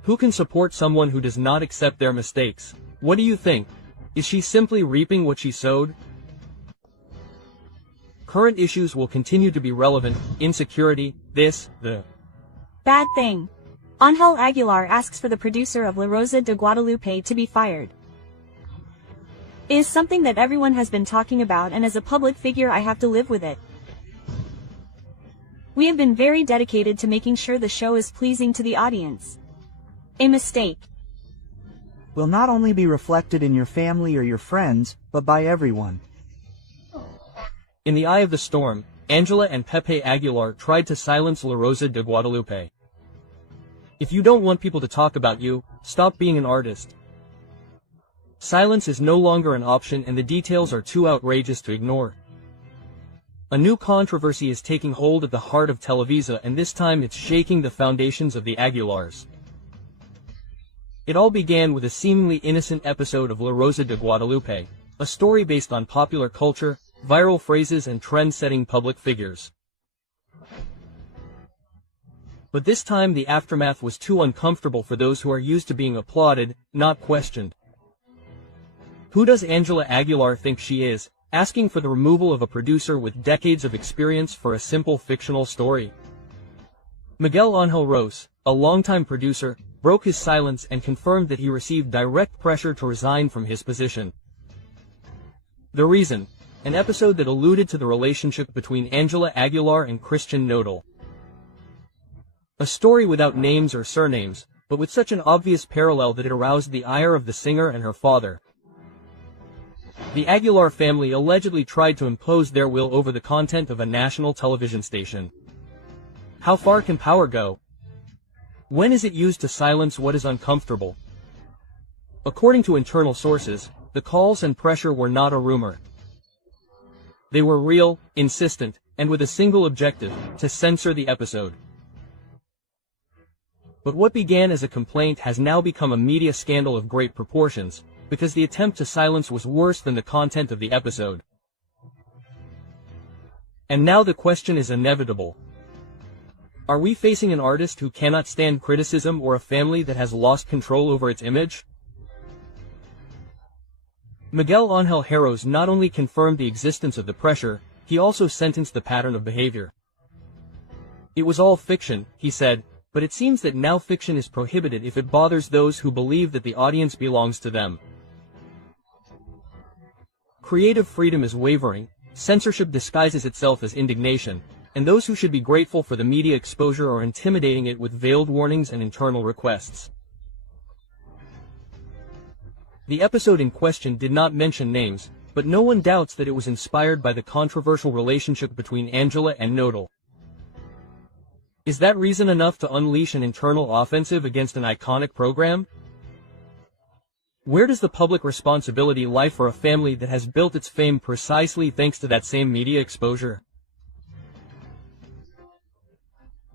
Who can support someone who does not accept their mistakes? What do you think? Is she simply reaping what she sowed? Current issues will continue to be relevant: insecurity, this, the bad thing. Ángel Aguilar asks for the producer of La Rosa de Guadalupe to be fired. It is something that everyone has been talking about, and as a public figure I have to live with it. We have been very dedicated to making sure the show is pleasing to the audience. A mistake will not only be reflected in your family or your friends, but by everyone. In the eye of the storm, Angela and Pepe Aguilar tried to silence La Rosa de Guadalupe. If you don't want people to talk about you, stop being an artist. Silence is no longer an option, and the details are too outrageous to ignore. A new controversy is taking hold at the heart of Televisa, and this time it's shaking the foundations of the Aguilars. It all began with a seemingly innocent episode of La Rosa de Guadalupe, a story based on popular culture, viral phrases, and trend-setting public figures. But this time the aftermath was too uncomfortable for those who are used to being applauded, not questioned. Who does Angela Aguilar think she is, asking for the removal of a producer with decades of experience for a simple fictional story? Miguel Ángel Ros, a longtime producer, broke his silence and confirmed that he received direct pressure to resign from his position. The reason: an episode that alluded to the relationship between Angela Aguilar and Christian Nodal. A story without names or surnames, but with such an obvious parallel that it aroused the ire of the singer and her father. The Aguilar family allegedly tried to impose their will over the content of a national television station. How far can power go? When is it used to silence what is uncomfortable? According to internal sources, the calls and pressure were not a rumor. They were real, insistent, and with a single objective: to censor the episode. But what began as a complaint has now become a media scandal of great proportions, because the attempt to silence was worse than the content of the episode. And now the question is inevitable. Are we facing an artist who cannot stand criticism, or a family that has lost control over its image? Miguel Ángel Ros not only confirmed the existence of the pressure, he also sentenced the pattern of behavior. It was all fiction, he said, but it seems that now fiction is prohibited if it bothers those who believe that the audience belongs to them. Creative freedom is wavering, censorship disguises itself as indignation, and those who should be grateful for the media exposure are intimidating it with veiled warnings and internal requests. The episode in question did not mention names, but no one doubts that it was inspired by the controversial relationship between Angela and Nodal. Is that reason enough to unleash an internal offensive against an iconic program? Where does the public responsibility lie for a family that has built its fame precisely thanks to that same media exposure?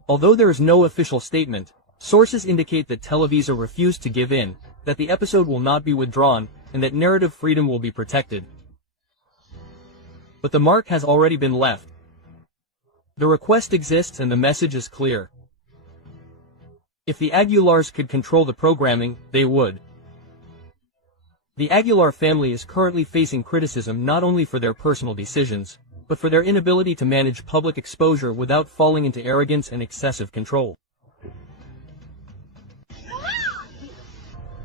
Although there is no official statement, sources indicate that Televisa refused to give in, that the episode will not be withdrawn, and that narrative freedom will be protected. But the mark has already been left. The request exists and the message is clear. If the Aguilars could control the programming, they would. The Aguilar family is currently facing criticism not only for their personal decisions, but for their inability to manage public exposure without falling into arrogance and excessive control.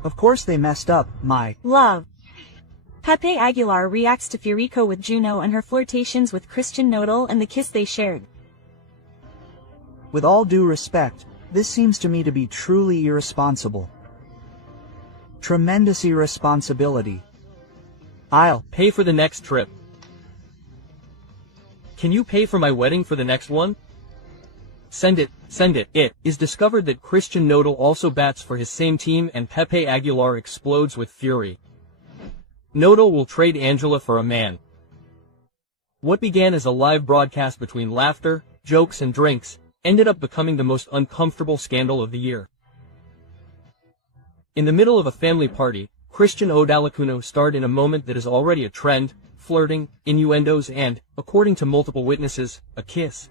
Of course they messed up, my love. Pepe Aguilar reacts to Furico with Juno and her flirtations with Christian Nodal and the kiss they shared. With all due respect, this seems to me to be truly irresponsible. Tremendous irresponsibility. I'll pay for the next trip. Can you pay for my wedding for the next one? Send it, send it. It is discovered that Christian Nodal also bats for his same team and Pepe Aguilar explodes with fury. Nodal will trade Angela for a man. What began as a live broadcast between laughter, jokes and drinks, ended up becoming the most uncomfortable scandal of the year. In the middle of a family party, Christian Odalacuno starred in a moment that is already a trend, flirting, innuendos and, according to multiple witnesses, a kiss.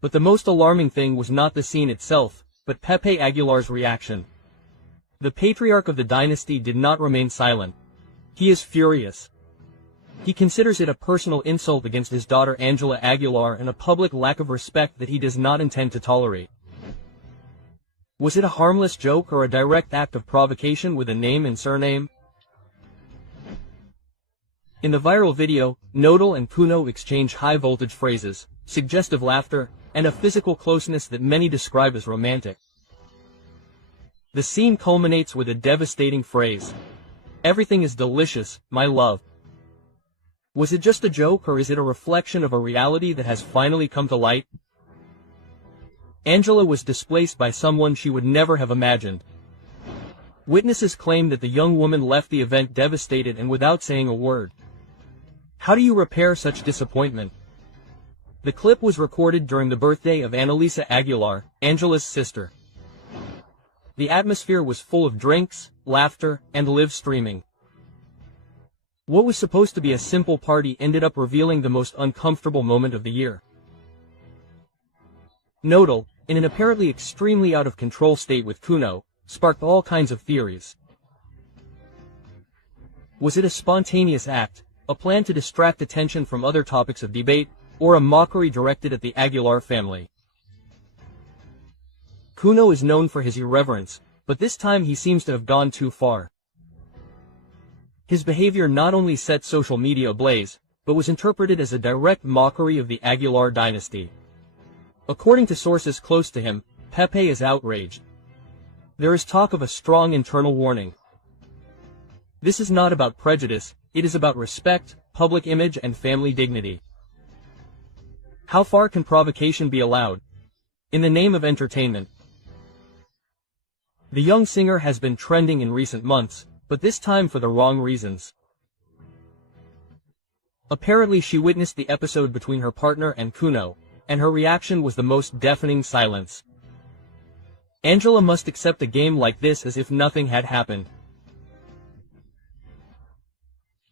But the most alarming thing was not the scene itself, but Pepe Aguilar's reaction. The patriarch of the dynasty did not remain silent. He is furious. He considers it a personal insult against his daughter Angela Aguilar and a public lack of respect that he does not intend to tolerate. Was it a harmless joke or a direct act of provocation with a name and surname? In the viral video, Nodal and Cuno exchange high-voltage phrases, suggestive laughter, and a physical closeness that many describe as romantic. The scene culminates with a devastating phrase. "Everything is delicious, my love." Was it just a joke or is it a reflection of a reality that has finally come to light? Angela was displaced by someone she would never have imagined. Witnesses claim that the young woman left the event devastated and without saying a word. How do you repair such disappointment? The clip was recorded during the birthday of Annalisa Aguilar, Angela's sister. The atmosphere was full of drinks, laughter, and live streaming. What was supposed to be a simple party ended up revealing the most uncomfortable moment of the year. Nodal, in an apparently extremely out-of-control state with Cuno, sparked all kinds of theories. Was it a spontaneous act, a plan to distract attention from other topics of debate, or a mockery directed at the Aguilar family? Cuno is known for his irreverence, but this time he seems to have gone too far. His behavior not only set social media ablaze, but was interpreted as a direct mockery of the Aguilar dynasty. According to sources close to him, Pepe is outraged. There is talk of a strong internal warning. This is not about prejudice, it is about respect, public image and family dignity. How far can provocation be allowed? In the name of entertainment. The young singer has been trending in recent months, but this time for the wrong reasons. Apparently she witnessed the episode between her partner and Cuno, and her reaction was the most deafening silence. Angela must accept a game like this as if nothing had happened.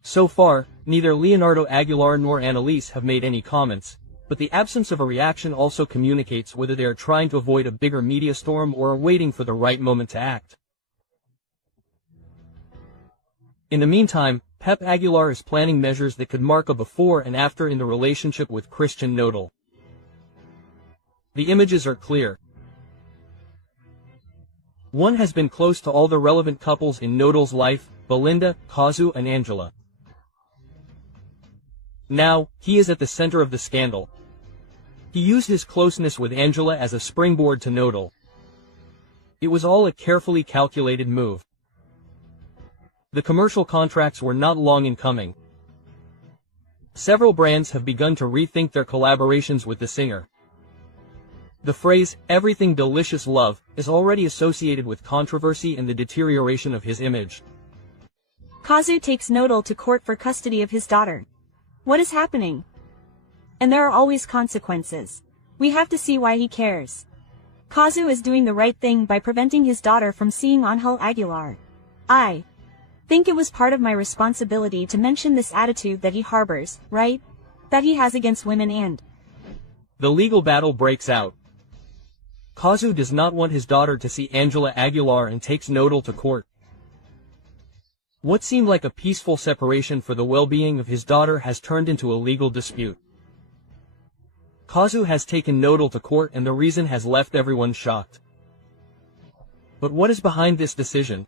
So far, neither Leonardo Aguilar nor Annalise have made any comments, but the absence of a reaction also communicates whether they are trying to avoid a bigger media storm or are waiting for the right moment to act. In the meantime, Pep Aguilar is planning measures that could mark a before and after in the relationship with Christian Nodal. The images are clear. One has been close to all the relevant couples in Nodal's life, Belinda, Cazzu and Angela. Now, he is at the center of the scandal. He used his closeness with Angela as a springboard to Nodal. It was all a carefully calculated move. The commercial contracts were not long in coming. Several brands have begun to rethink their collaborations with the singer. The phrase, "everything delicious love," is already associated with controversy and the deterioration of his image. Cazzu takes Nodal to court for custody of his daughter. What is happening? And there are always consequences. We have to see why he cares. Cazzu is doing the right thing by preventing his daughter from seeing Angel Aguilar. I think it was part of my responsibility to mention this attitude that he harbors, right? That he has against women and... The legal battle breaks out. Cazzu does not want his daughter to see Angela Aguilar and takes Nodal to court. What seemed like a peaceful separation for the well-being of his daughter has turned into a legal dispute. Cazzu has taken Nodal to court and the reason has left everyone shocked. But what is behind this decision?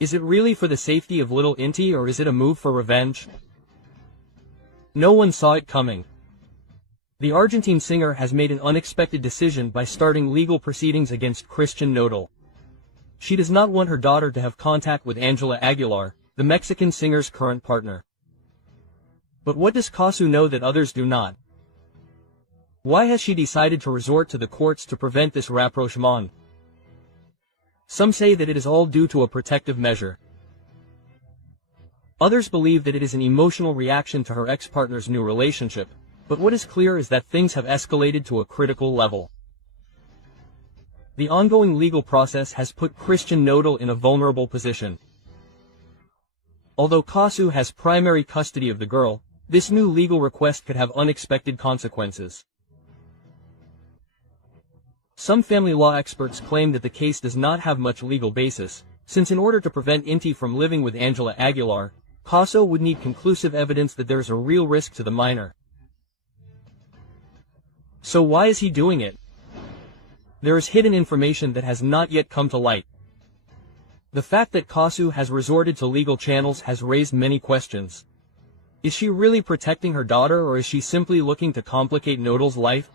Is it really for the safety of little Inti or is it a move for revenge? No one saw it coming. The Argentine singer has made an unexpected decision by starting legal proceedings against Christian Nodal. She does not want her daughter to have contact with Angela Aguilar, the Mexican singer's current partner. But what does Cazzu know that others do not? Why has she decided to resort to the courts to prevent this rapprochement? Some say that it is all due to a protective measure. Others believe that it is an emotional reaction to her ex-partner's new relationship, but what is clear is that things have escalated to a critical level. The ongoing legal process has put Christian Nodal in a vulnerable position. Although Cazzu has primary custody of the girl, this new legal request could have unexpected consequences. Some family law experts claim that the case does not have much legal basis, since in order to prevent Inti from living with Angela Aguilar, Cazzu would need conclusive evidence that there is a real risk to the minor. So why is he doing it? There is hidden information that has not yet come to light. The fact that Cazzu has resorted to legal channels has raised many questions. Is she really protecting her daughter, or is she simply looking to complicate Nodal's life?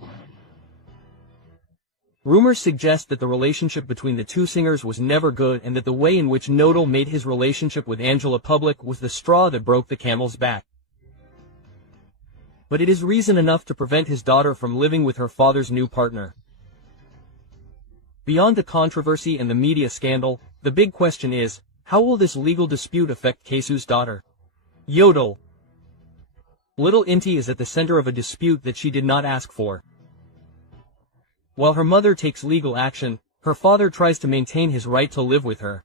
Rumors suggest that the relationship between the two singers was never good and that the way in which Nodal made his relationship with Angela public was the straw that broke the camel's back. But it is reason enough to prevent his daughter from living with her father's new partner. Beyond the controversy and the media scandal, the big question is, how will this legal dispute affect Cazzu's daughter? Yodel. Little Inti is at the center of a dispute that she did not ask for. While her mother takes legal action, her father tries to maintain his right to live with her.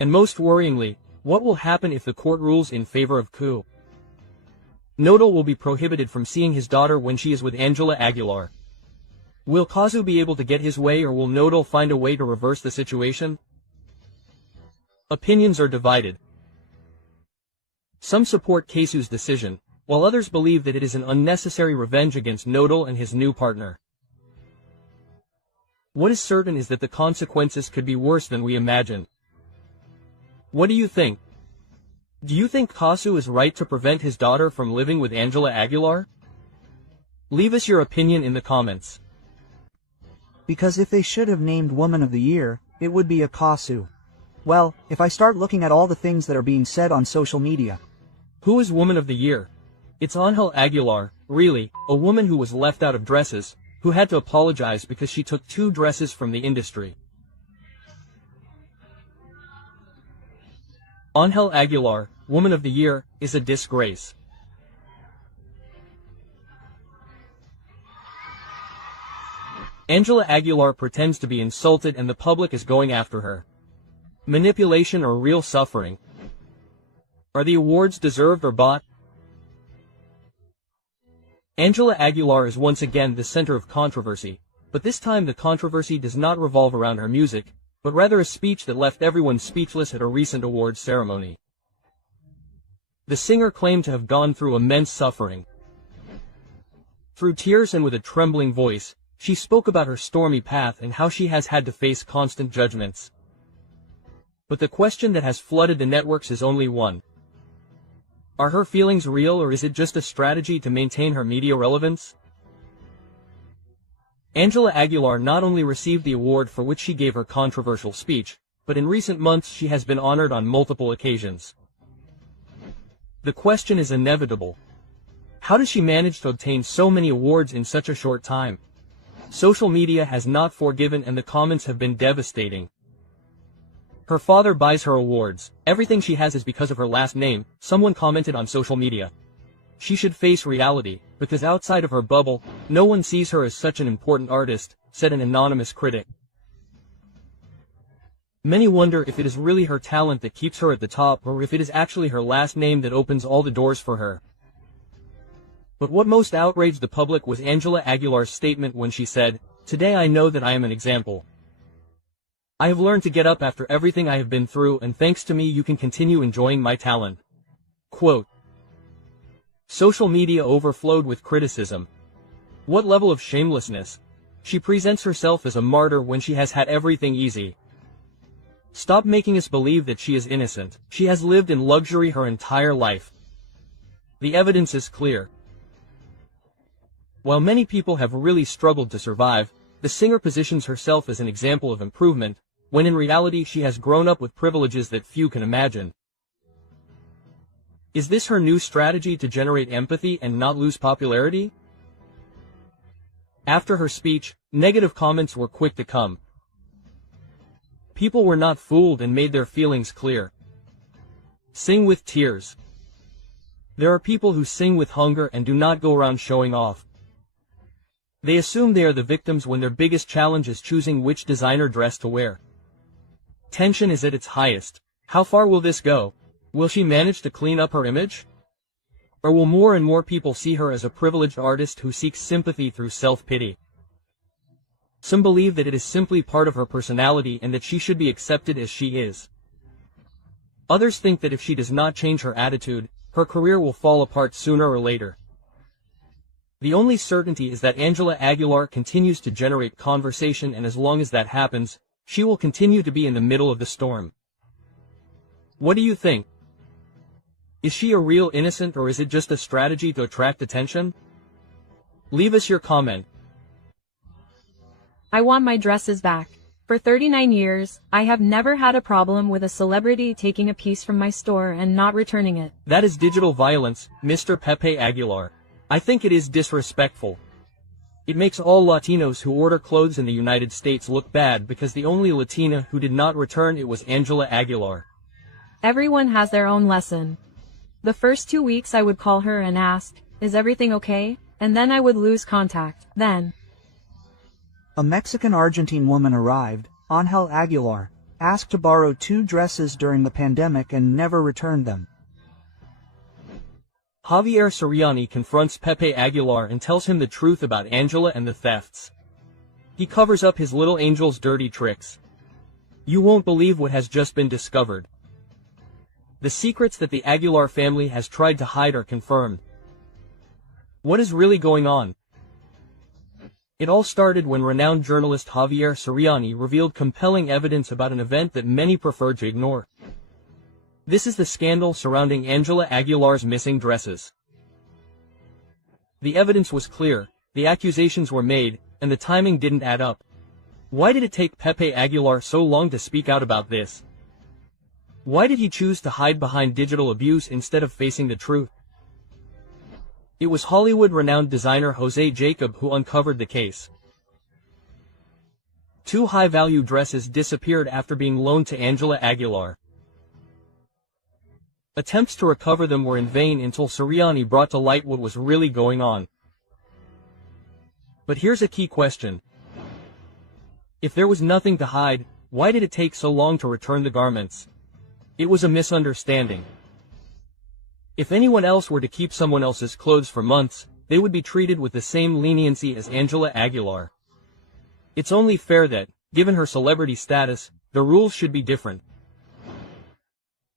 And most worryingly, what will happen if the court rules in favor of Cazzu? Nodal will be prohibited from seeing his daughter when she is with Angela Aguilar. Will Cazzu be able to get his way, or will Nodal find a way to reverse the situation? Opinions are divided. Some support Cazzu's decision, while others believe that it is an unnecessary revenge against Nodal and his new partner. What is certain is that the consequences could be worse than we imagine. What do you think? Do you think Cazzu is right to prevent his daughter from living with Angela Aguilar? Leave us your opinion in the comments. Because if they should have named Woman of the Year, it would be a Cazzu. Well, if I start looking at all the things that are being said on social media. Who is Woman of the Year? It's Angela Aguilar, really, a woman who was left out of dresses, who had to apologize because she took 2 dresses from the industry. Angela Aguilar, Woman of the Year, is a disgrace. Angela Aguilar pretends to be insulted and the public is going after her. Manipulation or real suffering? Are the awards deserved or bought? Angela Aguilar is once again the center of controversy, but this time the controversy does not revolve around her music, but rather a speech that left everyone speechless at a recent awards ceremony. The singer claimed to have gone through immense suffering. Through tears and with a trembling voice, she spoke about her stormy path and how she has had to face constant judgments. But the question that has flooded the networks is only one. Are her feelings real, or is it just a strategy to maintain her media relevance? Angela Aguilar not only received the award for which she gave her controversial speech, but in recent months she has been honored on multiple occasions. The question is inevitable. How does she manage to obtain so many awards in such a short time? Social media has not forgiven and the comments have been devastating. Her father buys her awards. Everything she has is because of her last name, someone commented on social media. She should face reality, because outside of her bubble, no one sees her as such an important artist, said an anonymous critic. Many wonder if it is really her talent that keeps her at the top, or if it is actually her last name that opens all the doors for her. But what most outraged the public was Angela Aguilar's statement when she said, "Today I know that I am an example. I have learned to get up after everything I have been through, and thanks to me you can continue enjoying my talent." Quote. Social media overflowed with criticism. What level of shamelessness? She presents herself as a martyr when she has had everything easy. Stop making us believe that she is innocent. She has lived in luxury her entire life. The evidence is clear. While many people have really struggled to survive, the singer positions herself as an example of improvement, when in reality she has grown up with privileges that few can imagine. Is this her new strategy to generate empathy and not lose popularity? After her speech, negative comments were quick to come. People were not fooled and made their feelings clear. Sing with tears. There are people who sing with hunger and do not go around showing off. They assume they are the victims when their biggest challenge is choosing which designer dress to wear. Tension is at its highest. How far will this go? Will she manage to clean up her image? Or will more and more people see her as a privileged artist who seeks sympathy through self-pity? Some believe that it is simply part of her personality and that she should be accepted as she is. Others think that if she does not change her attitude, her career will fall apart sooner or later. The only certainty is that Angela Aguilar continues to generate conversation, and as long as that happens, she will continue to be in the middle of the storm. What do you think? Is she a real innocent, or is it just a strategy to attract attention? Leave us your comment. I want my dresses back. For 39 years, I have never had a problem with a celebrity taking a piece from my store and not returning it. That is digital violence, Mr. Pepe Aguilar. I think it is disrespectful. It makes all Latinos who order clothes in the United States look bad because the only Latina who did not return it was Angela Aguilar. Everyone has their own lesson. The first 2 weeks I would call her and ask, "Is everything okay?" And then I would lose contact. Then a Mexican-Argentine woman arrived, Ángel Aguilar, asked to borrow 2 dresses during the pandemic and never returned them. Javier Soriani confronts Pepe Aguilar and tells him the truth about Angela and the thefts. He covers up his little angel's dirty tricks. You won't believe what has just been discovered. The secrets that the Aguilar family has tried to hide are confirmed. What is really going on? It all started when renowned journalist Javier Soriani revealed compelling evidence about an event that many preferred to ignore. This is the scandal surrounding Angela Aguilar's missing dresses. The evidence was clear, the accusations were made, and the timing didn't add up. Why did it take Pepe Aguilar so long to speak out about this? Why did he choose to hide behind digital abuse instead of facing the truth? It was Hollywood-renowned designer Jose Jacob who uncovered the case. 2 high-value dresses disappeared after being loaned to Angela Aguilar. Attempts to recover them were in vain until Soriani brought to light what was really going on. But here's a key question. If there was nothing to hide, why did it take so long to return the garments? It was a misunderstanding. If anyone else were to keep someone else's clothes for months, they would be treated with the same leniency as Angela Aguilar. It's only fair that, given her celebrity status, the rules should be different.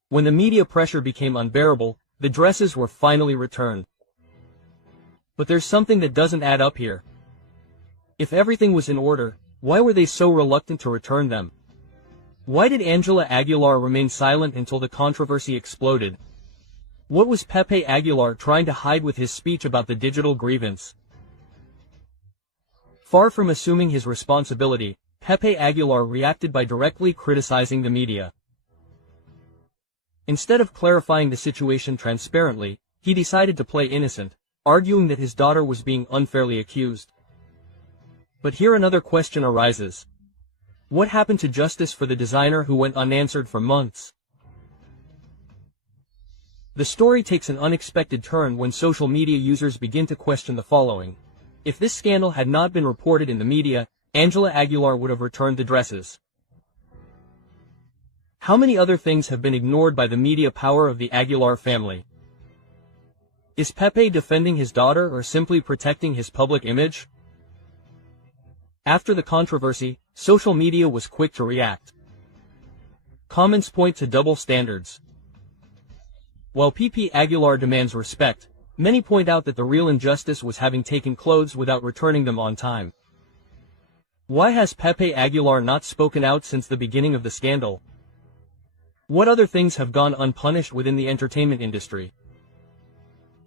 When the media pressure became unbearable, the dresses were finally returned. But there's something that doesn't add up here. If everything was in order, why were they so reluctant to return them? Why did Angela Aguilar remain silent until the controversy exploded? What was Pepe Aguilar trying to hide with his speech about the digital grievance? Far from assuming his responsibility, Pepe Aguilar reacted by directly criticizing the media. Instead of clarifying the situation transparently, he decided to play innocent, arguing that his daughter was being unfairly accused. But here another question arises. What happened to justice for the designer who went unanswered for months? The story takes an unexpected turn when social media users begin to question the following. If this scandal had not been reported in the media, Angela Aguilar would have returned the dresses. How many other things have been ignored by the media power of the Aguilar family? Is Pepe defending his daughter or simply protecting his public image? After the controversy, social media was quick to react. Comments point to double standards. While Pepe Aguilar demands respect, many point out that the real injustice was having taken clothes without returning them on time. Why has Pepe Aguilar not spoken out since the beginning of the scandal? What other things have gone unpunished within the entertainment industry?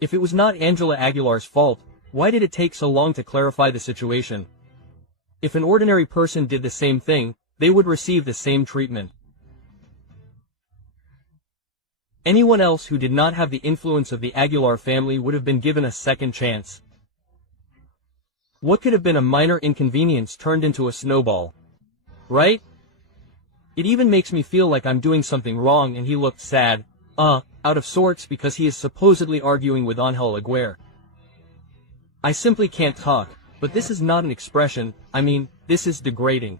If it was not Angela Aguilar's fault, why did it take so long to clarify the situation? If an ordinary person did the same thing, they would receive the same treatment. Anyone else who did not have the influence of the Aguilar family would have been given a second chance. What could have been a minor inconvenience turned into a snowball? Right? It even makes me feel like I'm doing something wrong, and he looked sad, out of sorts, because he is supposedly arguing with Ángel Aguirre. I simply can't talk, but this is not an expression, I mean, this is degrading.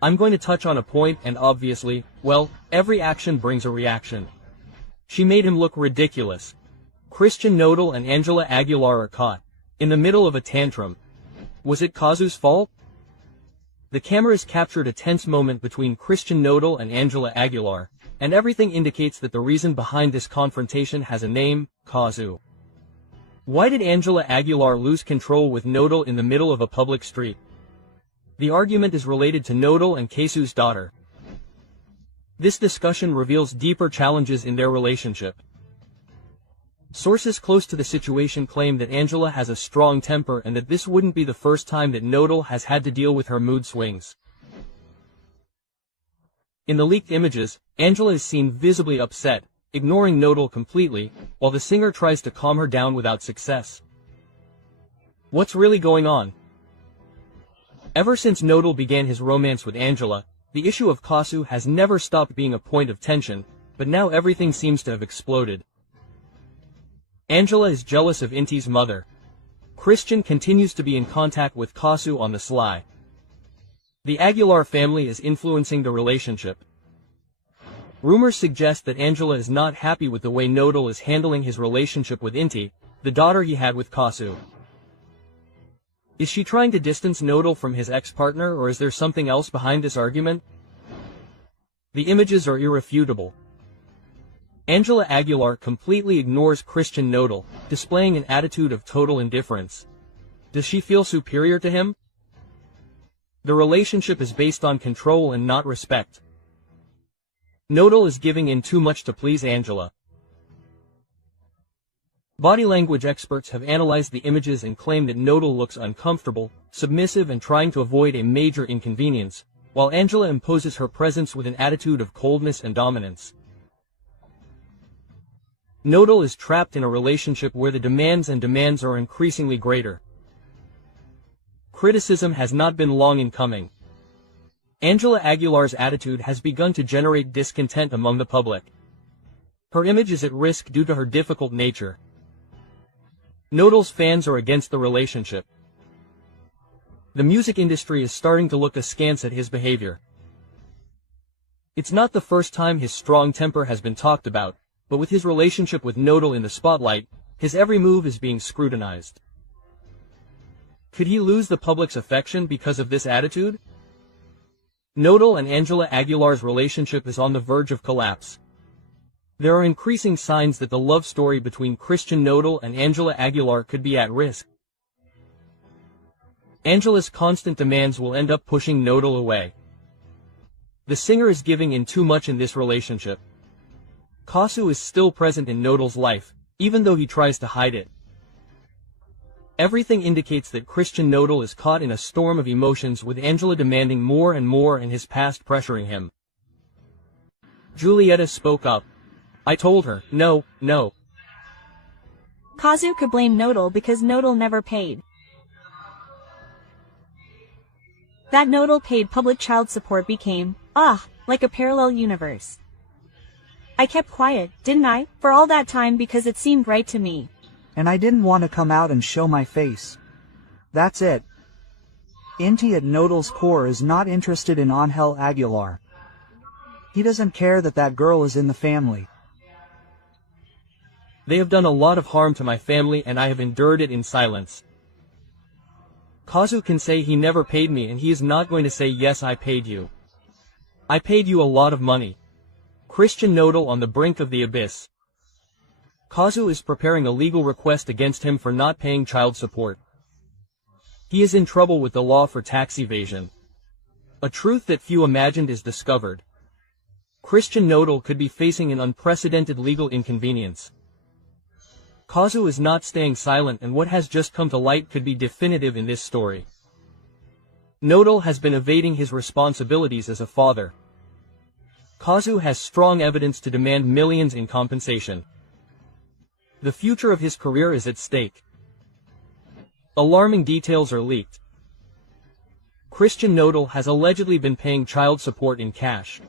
I'm going to touch on a point, and obviously, well, every action brings a reaction. She made him look ridiculous. Christian Nodal and Ángela Aguilar are caught in the middle of a tantrum. Was it Cazzu's fault? The cameras captured a tense moment between Christian Nodal and Ángela Aguilar, and everything indicates that the reason behind this confrontation has a name: Cazzu. Why did Ángela Aguilar lose control with Nodal in the middle of a public street? The argument is related to Nodal and Cazzu's daughter. This discussion reveals deeper challenges in their relationship. Sources close to the situation claim that Ángela has a strong temper and that this wouldn't be the first time that Nodal has had to deal with her mood swings. In the leaked images, Ángela is seen visibly upset, ignoring Nodal completely, while the singer tries to calm her down without success. What's really going on? Ever since Nodal began his romance with Ángela, the issue of Cazzu has never stopped being a point of tension, but now everything seems to have exploded. Ángela is jealous of Inti's mother. Christian continues to be in contact with Cazzu on the sly. The Aguilar family is influencing the relationship. Rumors suggest that Ángela is not happy with the way Nodal is handling his relationship with Inti, the daughter he had with Cazzu. Is she trying to distance Nodal from his ex-partner, or is there something else behind this argument? The images are irrefutable. Ángela Aguilar completely ignores Christian Nodal, displaying an attitude of total indifference. Does she feel superior to him? The relationship is based on control and not respect. Nodal is giving in too much to please Ángela. Body language experts have analyzed the images and claim that Nodal looks uncomfortable, submissive, and trying to avoid a major inconvenience, while Ángela imposes her presence with an attitude of coldness and dominance. Nodal is trapped in a relationship where the demands are increasingly greater. Criticism has not been long in coming. Ángela Aguilar's attitude has begun to generate discontent among the public. Her image is at risk due to her difficult nature. Nodal's fans are against the relationship. The music industry is starting to look askance at his behavior. It's not the first time his strong temper has been talked about, but with his relationship with Nodal in the spotlight, his every move is being scrutinized. Could he lose the public's affection because of this attitude? Nodal and Ángela Aguilar's relationship is on the verge of collapse. There are increasing signs that the love story between Christian Nodal and Ángela Aguilar could be at risk. Ángela's constant demands will end up pushing Nodal away. The singer is giving in too much in this relationship. Cazzu is still present in Nodal's life, even though he tries to hide it. Everything indicates that Christian Nodal is caught in a storm of emotions, with Ángela demanding more and more and his past pressuring him. Julieta spoke up. I told her, no. Cazzu could blame Nodal because Nodal never paid. That Nodal paid public child support became, like a parallel universe. I kept quiet, didn't I, for all that time because it seemed right to me. And I didn't want to come out and show my face. That's it. Inti at Nodal's core is not interested in Ángel Aguilar. He doesn't care that that girl is in the family. They have done a lot of harm to my family and I have endured it in silence. Cazzu can say he never paid me, and he is not going to say yes, I paid you. I paid you a lot of money. Christian Nodal on the brink of the abyss. Cazzu is preparing a legal request against him for not paying child support. He is in trouble with the law for tax evasion. A truth that few imagined is discovered. Christian Nodal could be facing an unprecedented legal inconvenience. Cazzu is not staying silent, and what has just come to light could be definitive in this story. Nodal has been evading his responsibilities as a father. Cazzu has strong evidence to demand millions in compensation. The future of his career is at stake. Alarming details are leaked. Christian Nodal has allegedly been paying child support in cash.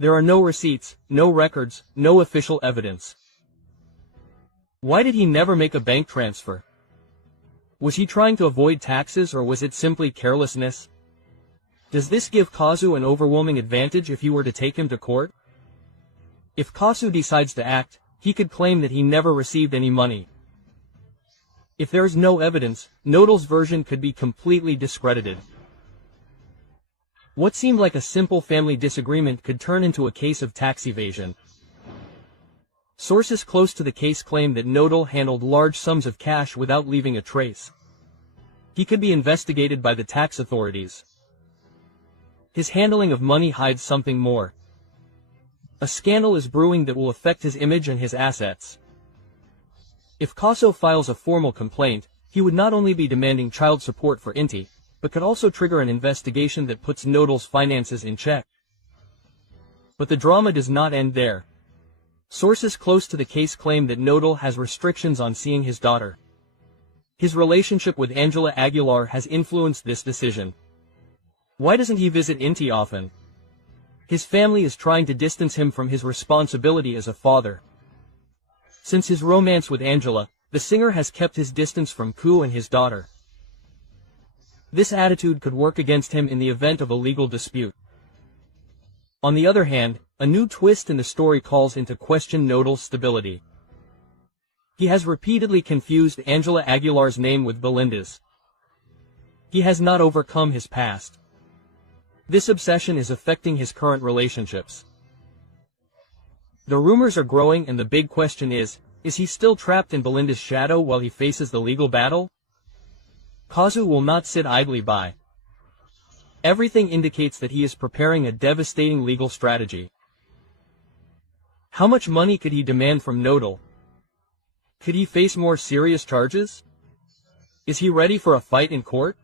There are no receipts, no records, no official evidence. Why did he never make a bank transfer? Was he trying to avoid taxes, or was it simply carelessness? Does this give Cazzu an overwhelming advantage if he were to take him to court? If Cazzu decides to act, he could claim that he never received any money. If there is no evidence, Nodal's version could be completely discredited. What seemed like a simple family disagreement could turn into a case of tax evasion. Sources close to the case claim that Nodal handled large sums of cash without leaving a trace. He could be investigated by the tax authorities. His handling of money hides something more. A scandal is brewing that will affect his image and his assets. If Cazzu files a formal complaint, he would not only be demanding child support for Inti, but could also trigger an investigation that puts Nodal's finances in check. But the drama does not end there. Sources close to the case claim that Nodal has restrictions on seeing his daughter. His relationship with Angela Aguilar has influenced this decision. Why doesn't he visit Inti often? His family is trying to distance him from his responsibility as a father. Since his romance with Angela, the singer has kept his distance from Cazzu and his daughter. This attitude could work against him in the event of a legal dispute. On the other hand, a new twist in the story calls into question Nodal's stability. He has repeatedly confused Angela Aguilar's name with Belinda's. He has not overcome his past. This obsession is affecting his current relationships. The rumors are growing, and the big question is he still trapped in Belinda's shadow while he faces the legal battle? Cazzu will not sit idly by. Everything indicates that he is preparing a devastating legal strategy. How much money could he demand from Nodal? Could he face more serious charges? Is he ready for a fight in court?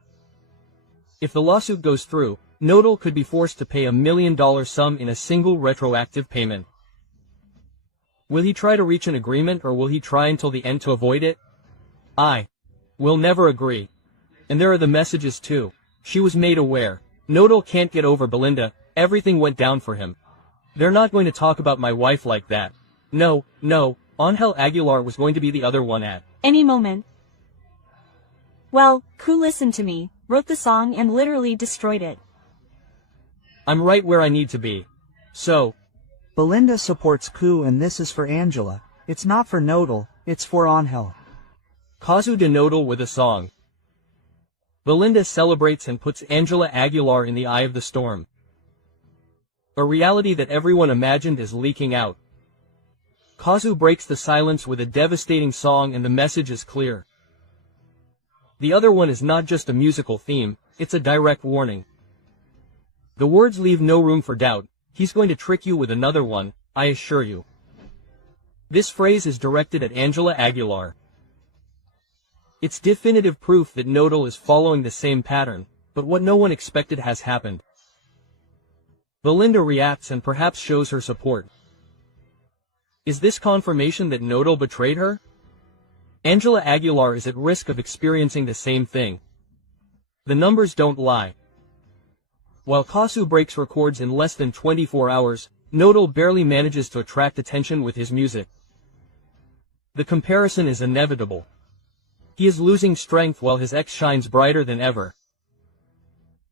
If the lawsuit goes through, Nodal could be forced to pay $1 million sum in a single retroactive payment. Will he try to reach an agreement, or will he try until the end to avoid it? I will never agree. And there are the messages too. She was made aware. Nodal can't get over Belinda, everything went down for him. They're not going to talk about my wife like that. No, Angel Aguilar was going to be the other one at any moment. Well, Cazzu listened to me, wrote the song and literally destroyed it. I'm right where I need to be. So, Belinda supports Cazzu, and this is for Angela. It's not for Nodal, it's for Angel. Cazzu de Nodal with a song. Belinda celebrates and puts Angela Aguilar in the eye of the storm. A reality that everyone imagined is leaking out. Cazzu breaks the silence with a devastating song, and the message is clear. The other one is not just a musical theme, it's a direct warning. The words leave no room for doubt. He's going to trick you with another one, I assure you. This phrase is directed at Angela Aguilar. It's definitive proof that Nodal is following the same pattern, but what no one expected has happened. Belinda reacts and perhaps shows her support. Is this confirmation that Nodal betrayed her? Angela Aguilar is at risk of experiencing the same thing. The numbers don't lie. While Cazzu breaks records in less than 24 hours, Nodal barely manages to attract attention with his music. The comparison is inevitable. He is losing strength while his ex shines brighter than ever.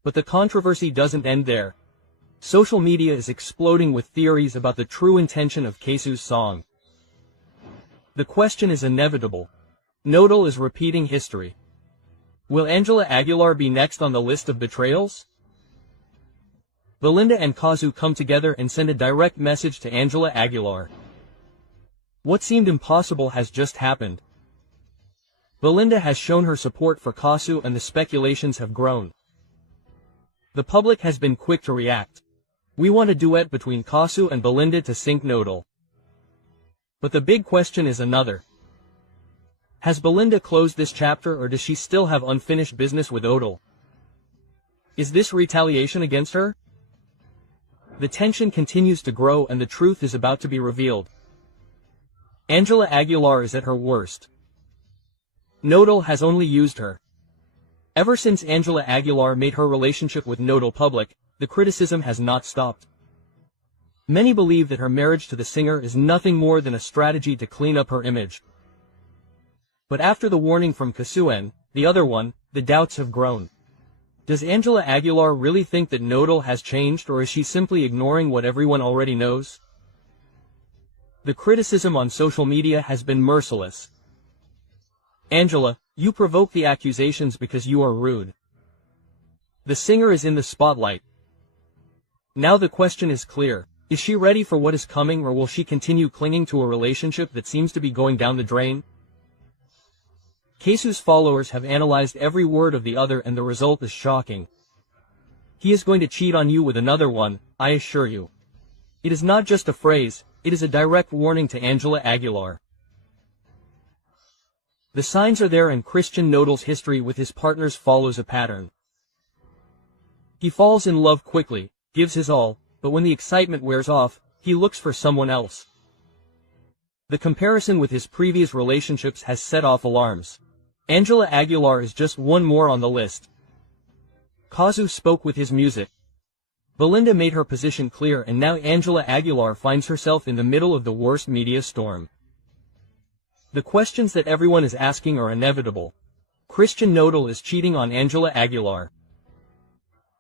But the controversy doesn't end there. Social media is exploding with theories about the true intention of Cazzu's song. The question is inevitable. Nodal is repeating history. Will Angela Aguilar be next on the list of betrayals? Belinda and Cazzu come together and send a direct message to Angela Aguilar. What seemed impossible has just happened. Belinda has shown her support for Cazzu, and the speculations have grown. The public has been quick to react. We want a duet between Cazzu and Belinda to sink Nodal. But the big question is another. Has Belinda closed this chapter, or does she still have unfinished business with Nodal? Is this retaliation against her? The tension continues to grow and the truth is about to be revealed. Angela Aguilar is at her worst. NODAL has only used her. Ever since Angela Aguilar made her relationship with NODAL public, the criticism has not stopped. Many believe that her marriage to the singer is nothing more than a strategy to clean up her image. But after the warning from Cazzu, the other one, the doubts have grown. Does Angela Aguilar really think that NODAL has changed, or is she simply ignoring what everyone already knows? The criticism on social media has been merciless. Angela, you provoke the accusations because you are rude. The singer is in the spotlight. Now the question is clear. Is she ready for what is coming, or will she continue clinging to a relationship that seems to be going down the drain? Cazzu's followers have analyzed every word of the other and the result is shocking. He is going to cheat on you with another one, I assure you. It is not just a phrase, it is a direct warning to Angela Aguilar. The signs are there, and Christian NODAL's history with his partners follows a pattern. He falls in love quickly, gives his all, but when the excitement wears off, he looks for someone else. The comparison with his previous relationships has set off alarms. Angela Aguilar is just one more on the list. Cazzu spoke with his music. Belinda made her position clear, and now Angela Aguilar finds herself in the middle of the worst media storm. The questions that everyone is asking are inevitable. Christian NODAL is cheating on Angela Aguilar.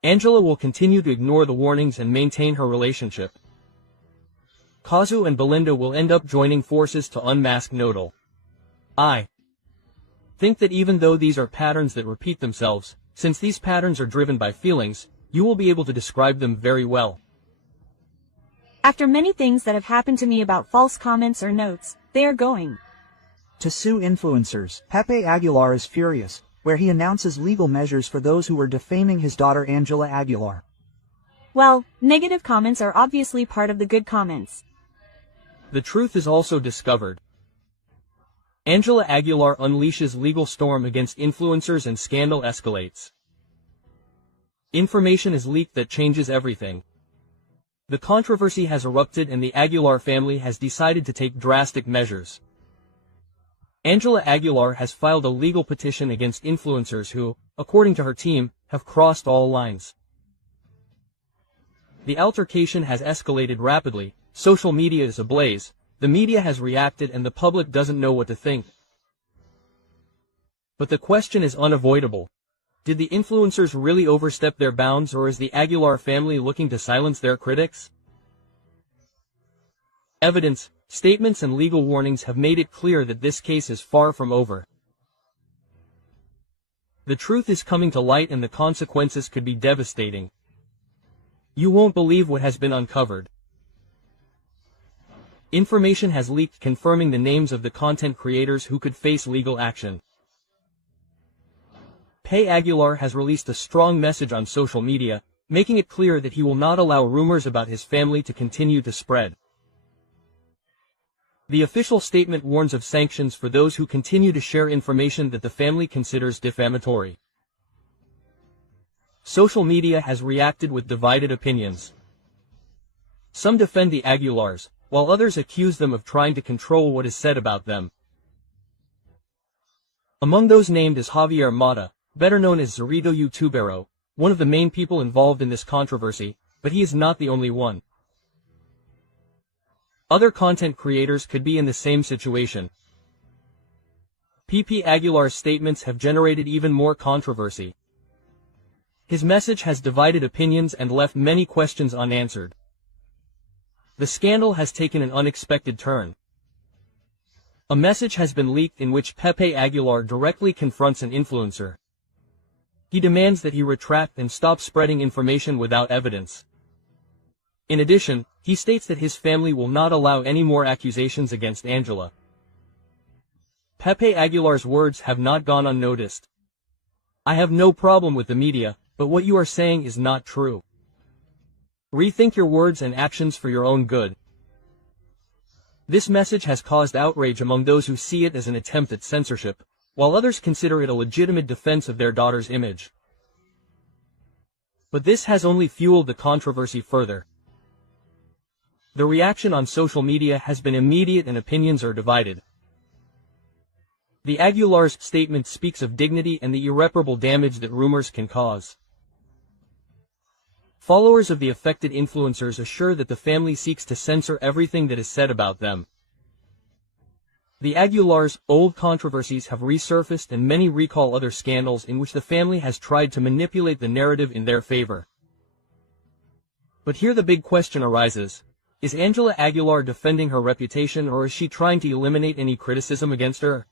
Angela will continue to ignore the warnings and maintain her relationship. Cazzu and Belinda will end up joining forces to unmask NODAL. I think that even though these are patterns that repeat themselves, since these patterns are driven by feelings, you will be able to describe them very well. After many things that have happened to me about false comments or notes, they are going to sue influencers. Pepe Aguilar is furious, where he announces legal measures for those who were defaming his daughter Angela Aguilar. Well, negative comments are obviously part of the good comments. The truth is also discovered. Angela Aguilar unleashes legal storm against influencers and scandal escalates. Information is leaked that changes everything. The controversy has erupted and the Aguilar family has decided to take drastic measures. Angela Aguilar has filed a legal petition against influencers who, according to her team, have crossed all lines. The altercation has escalated rapidly, social media is ablaze, the media has reacted and the public doesn't know what to think. But the question is unavoidable. Did the influencers really overstep their bounds, or is the Aguilar family looking to silence their critics? Evidence, statements and legal warnings have made it clear that this case is far from over. The truth is coming to light and the consequences could be devastating. You won't believe what has been uncovered. Information has leaked confirming the names of the content creators who could face legal action. Pepe Aguilar has released a strong message on social media, making it clear that he will not allow rumors about his family to continue to spread. The official statement warns of sanctions for those who continue to share information that the family considers defamatory. Social media has reacted with divided opinions. Some defend the Aguilars, while others accuse them of trying to control what is said about them. Among those named is Javier Mata, better known as Zorrito YouTubero, one of the main people involved in this controversy, but he is not the only one. Other content creators could be in the same situation. Pepe Aguilar's statements have generated even more controversy. His message has divided opinions and left many questions unanswered. The scandal has taken an unexpected turn. A message has been leaked in which Pepe Aguilar directly confronts an influencer. He demands that he retract and stop spreading information without evidence. In addition, he states that his family will not allow any more accusations against Angela. Pepe Aguilar's words have not gone unnoticed. I have no problem with the media, but what you are saying is not true. Rethink your words and actions for your own good. This message has caused outrage among those who see it as an attempt at censorship, while others consider it a legitimate defense of their daughter's image. But this has only fueled the controversy further. The reaction on social media has been immediate and opinions are divided. The Aguilar's statement speaks of dignity and the irreparable damage that rumors can cause. Followers of the affected influencers assure that the family seeks to censor everything that is said about them. The Aguilar's old controversies have resurfaced and many recall other scandals in which the family has tried to manipulate the narrative in their favor. But here the big question arises. Is Angela Aguilar defending her reputation or is she trying to eliminate any criticism against her?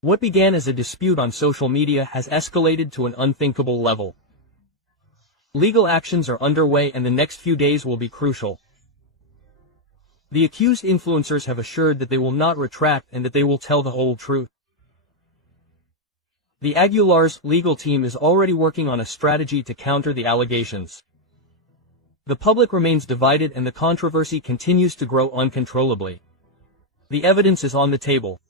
What began as a dispute on social media has escalated to an unthinkable level. Legal actions are underway and the next few days will be crucial. The accused influencers have assured that they will not retract and that they will tell the whole truth. The Aguilar's legal team is already working on a strategy to counter the allegations. The public remains divided and the controversy continues to grow uncontrollably. The evidence is on the table.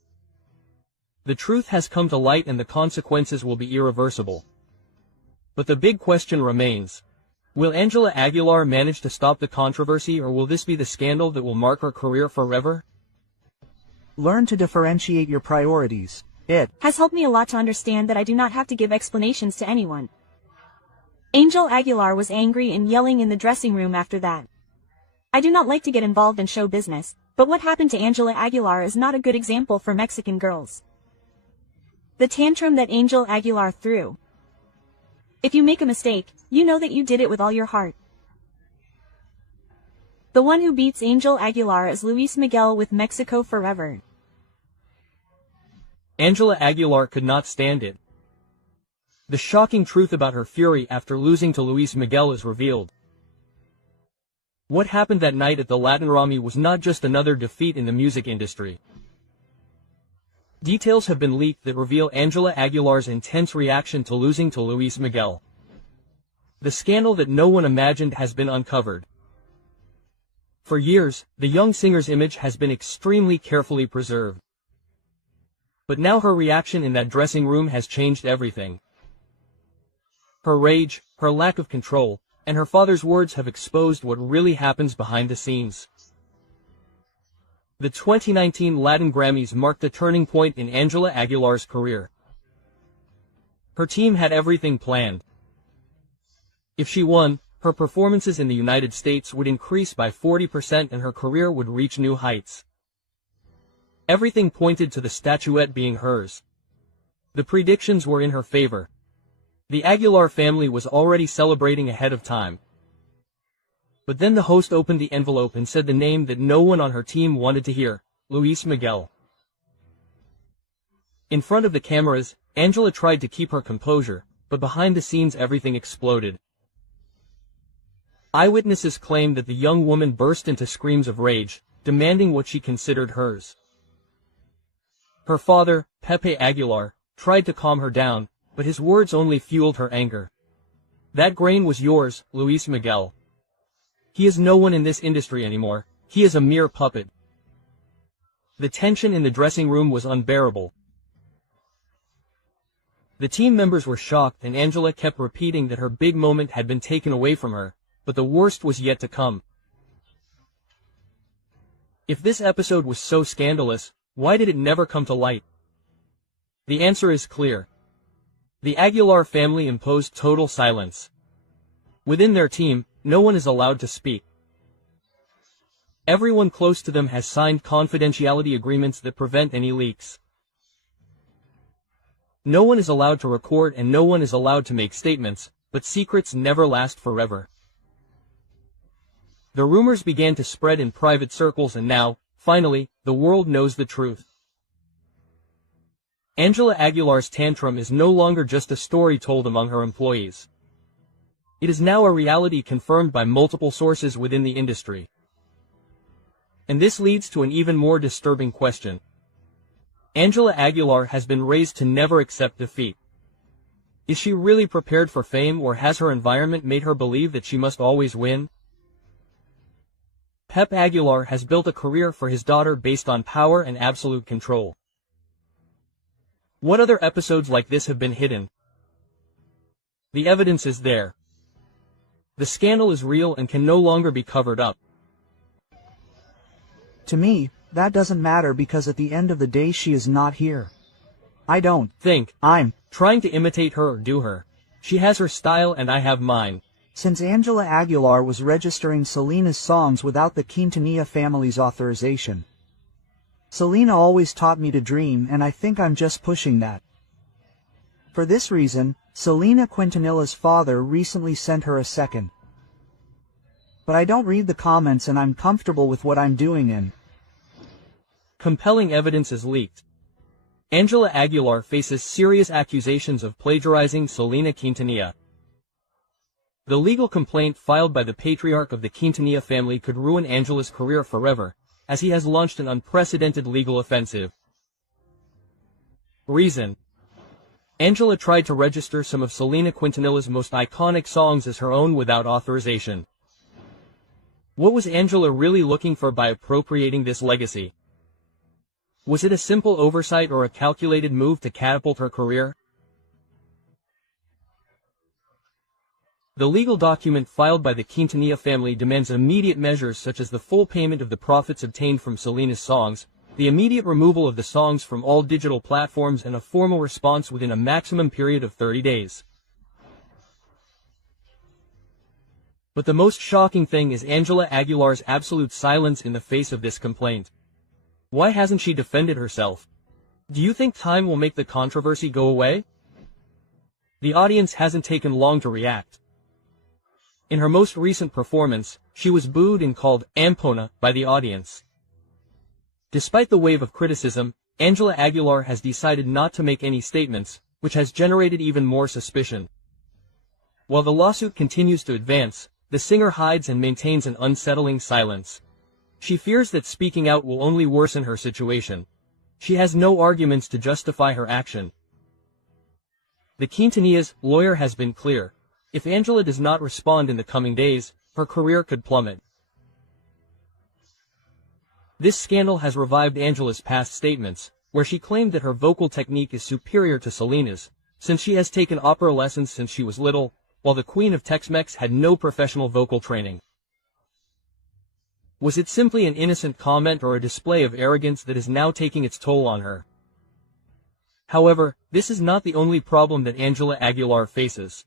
The truth has come to light and the consequences will be irreversible. But the big question remains. Will Angela Aguilar manage to stop the controversy or will this be the scandal that will mark her career forever? Learn to differentiate your priorities. It has helped me a lot to understand that I do not have to give explanations to anyone. Angel Aguilar was angry and yelling in the dressing room after that. I do not like to get involved in show business, but what happened to Angela Aguilar is not a good example for Mexican girls. The tantrum that Angel Aguilar threw. If you make a mistake, you know that you did it with all your heart. The one who beats Angel Aguilar is Luis Miguel with Mexico Forever. Angela Aguilar could not stand it. The shocking truth about her fury after losing to Luis Miguel is revealed. What happened that night at the Latin Grammy was not just another defeat in the music industry. Details have been leaked that reveal Angela Aguilar's intense reaction to losing to Luis Miguel. The scandal that no one imagined has been uncovered. For years, the young singer's image has been extremely carefully preserved. But now her reaction in that dressing room has changed everything. Her rage, her lack of control, and her father's words have exposed what really happens behind the scenes. The 2019 Latin Grammys marked a turning point in Angela Aguilar's career. Her team had everything planned. If she won, her performances in the United States would increase by 40% and her career would reach new heights. Everything pointed to the statuette being hers. The predictions were in her favor. The Aguilar family was already celebrating ahead of time. But then the host opened the envelope and said the name that no one on her team wanted to hear, Luis Miguel. In front of the cameras, Angela tried to keep her composure, but behind the scenes everything exploded. Eyewitnesses claimed that the young woman burst into screams of rage, demanding what she considered hers. Her father, Pepe Aguilar, tried to calm her down, but his words only fueled her anger. That grain was yours, Luis Miguel. He is no one in this industry anymore, he is a mere puppet. The tension in the dressing room was unbearable. The team members were shocked and Angela kept repeating that her big moment had been taken away from her, but the worst was yet to come. If this episode was so scandalous, why did it never come to light? The answer is clear. The Aguilar family imposed total silence. Within their team, no one is allowed to speak. Everyone close to them has signed confidentiality agreements that prevent any leaks. No one is allowed to record and no one is allowed to make statements, but secrets never last forever. The rumors began to spread in private circles and now, finally, the world knows the truth. Angela Aguilar's tantrum is no longer just a story told among her employees. It is now a reality confirmed by multiple sources within the industry. And this leads to an even more disturbing question. Angela Aguilar has been raised to never accept defeat. Is she really prepared for fame or has her environment made her believe that she must always win? Pep Aguilar has built a career for his daughter based on power and absolute control. What other episodes like this have been hidden? The evidence is there. The scandal is real and can no longer be covered up. To me, that doesn't matter because at the end of the day she is not here. I don't think I'm trying to imitate her or do her. She has her style and I have mine. Since Angela Aguilar was registering Selena's songs without the Quintanilla family's authorization. Selena always taught me to dream and I think I'm just pushing that. For this reason, Selena Quintanilla's father recently sent her a second. But I don't read the comments and I'm comfortable with what I'm doing in. Compelling evidence is leaked. Angela Aguilar faces serious accusations of plagiarizing Selena Quintanilla. The legal complaint filed by the patriarch of the Quintanilla family could ruin Angela's career forever, as he has launched an unprecedented legal offensive. Reason: Angela tried to register some of Selena Quintanilla's most iconic songs as her own without authorization. What was Angela really looking for by appropriating this legacy? Was it a simple oversight or a calculated move to catapult her career? The legal document filed by the Quintanilla family demands immediate measures such as the full payment of the profits obtained from Selena's songs, the immediate removal of the songs from all digital platforms and a formal response within a maximum period of 30 days. But the most shocking thing is Angela Aguilar's absolute silence in the face of this complaint. Why hasn't she defended herself? Do you think time will make the controversy go away? The audience hasn't taken long to react. In her most recent performance, she was booed and called Ampona by the audience. Despite the wave of criticism, Angela Aguilar has decided not to make any statements, which has generated even more suspicion. While the lawsuit continues to advance, the singer hides and maintains an unsettling silence. She fears that speaking out will only worsen her situation. She has no arguments to justify her action. The Quintanillas' lawyer has been clear. If Angela does not respond in the coming days, her career could plummet. This scandal has revived Angela's past statements, where she claimed that her vocal technique is superior to Selena's, since she has taken opera lessons since she was little, while the Queen of Tex-Mex had no professional vocal training. Was it simply an innocent comment or a display of arrogance that is now taking its toll on her? However, this is not the only problem that Angela Aguilar faces.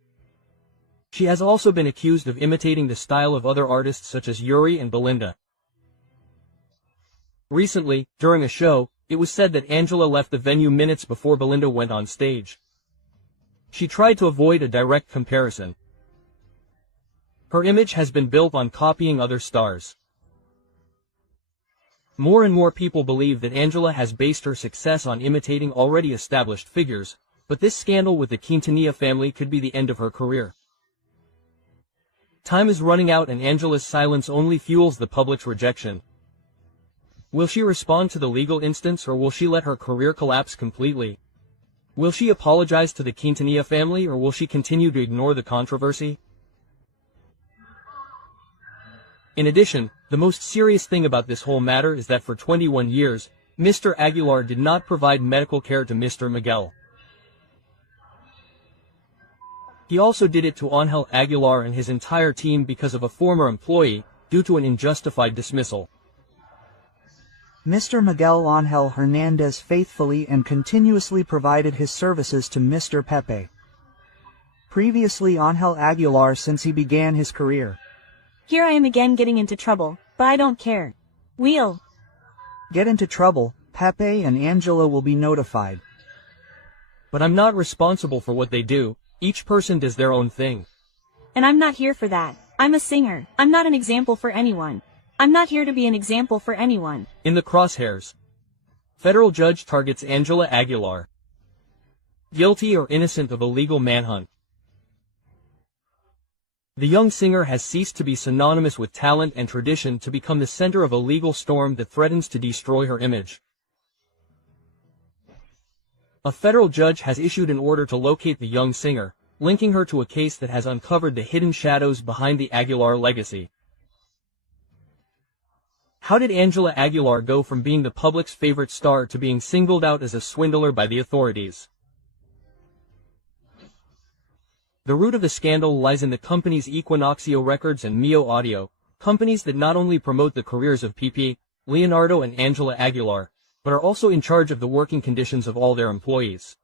She has also been accused of imitating the style of other artists such as Yuri and Belinda. Recently, during a show, it was said that Angela left the venue minutes before Belinda went on stage. She tried to avoid a direct comparison. Her image has been built on copying other stars. More and more people believe that Angela has based her success on imitating already established figures, but this scandal with the Quintanilla family could be the end of her career. Time is running out and Angela's silence only fuels the public's rejection. Will she respond to the legal instance or will she let her career collapse completely? Will she apologize to the Quintanilla family or will she continue to ignore the controversy? In addition, the most serious thing about this whole matter is that for 21 years, Mr. Aguilar did not provide medical care to Mr. Miguel. He also did it to Angel Aguilar and his entire team because of a former employee, due to an unjustified dismissal. Mr. Miguel Angel Hernandez faithfully and continuously provided his services to Mr. Pepe. Previously Angel Aguilar since he began his career. Here I am again getting into trouble, but I don't care. We'll get into trouble, Pepe and Angela will be notified. But I'm not responsible for what they do, each person does their own thing. And I'm not here for that. I'm a singer, I'm not an example for anyone. I'm not here to be an example for anyone. In the crosshairs. Federal judge targets Angela Aguilar. Guilty or innocent of illegal manhunt. The young singer has ceased to be synonymous with talent and tradition to become the center of a legal storm that threatens to destroy her image. A federal judge has issued an order to locate the young singer, linking her to a case that has uncovered the hidden shadows behind the Aguilar legacy. How did Angela Aguilar go from being the public's favorite star to being singled out as a swindler by the authorities? The root of the scandal lies in the companies Equinoxio Records and Mio Audio, companies that not only promote the careers of PP, Leonardo and Angela Aguilar, but are also in charge of the working conditions of all their employees.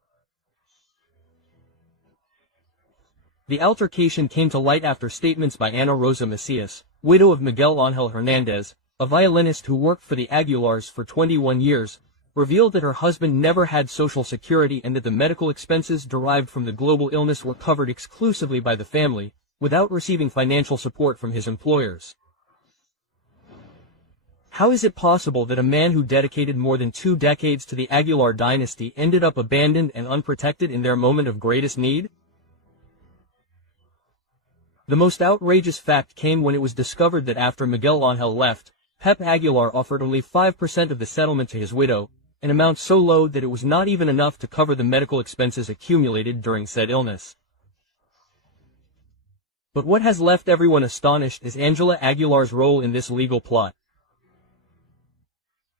The altercation came to light after statements by Ana Rosa Macias, widow of Miguel Ángel Hernández, a violinist who worked for the Aguilars for 21 years, revealed that her husband never had Social Security and that the medical expenses derived from the global illness were covered exclusively by the family, without receiving financial support from his employers. How is it possible that a man who dedicated more than 2 decades to the Aguilar dynasty ended up abandoned and unprotected in their moment of greatest need? The most outrageous fact came when it was discovered that after Miguel Ángel left, Pep Aguilar offered only 5% of the settlement to his widow, an amount so low that it was not even enough to cover the medical expenses accumulated during said illness. But what has left everyone astonished is Angela Aguilar's role in this legal plot.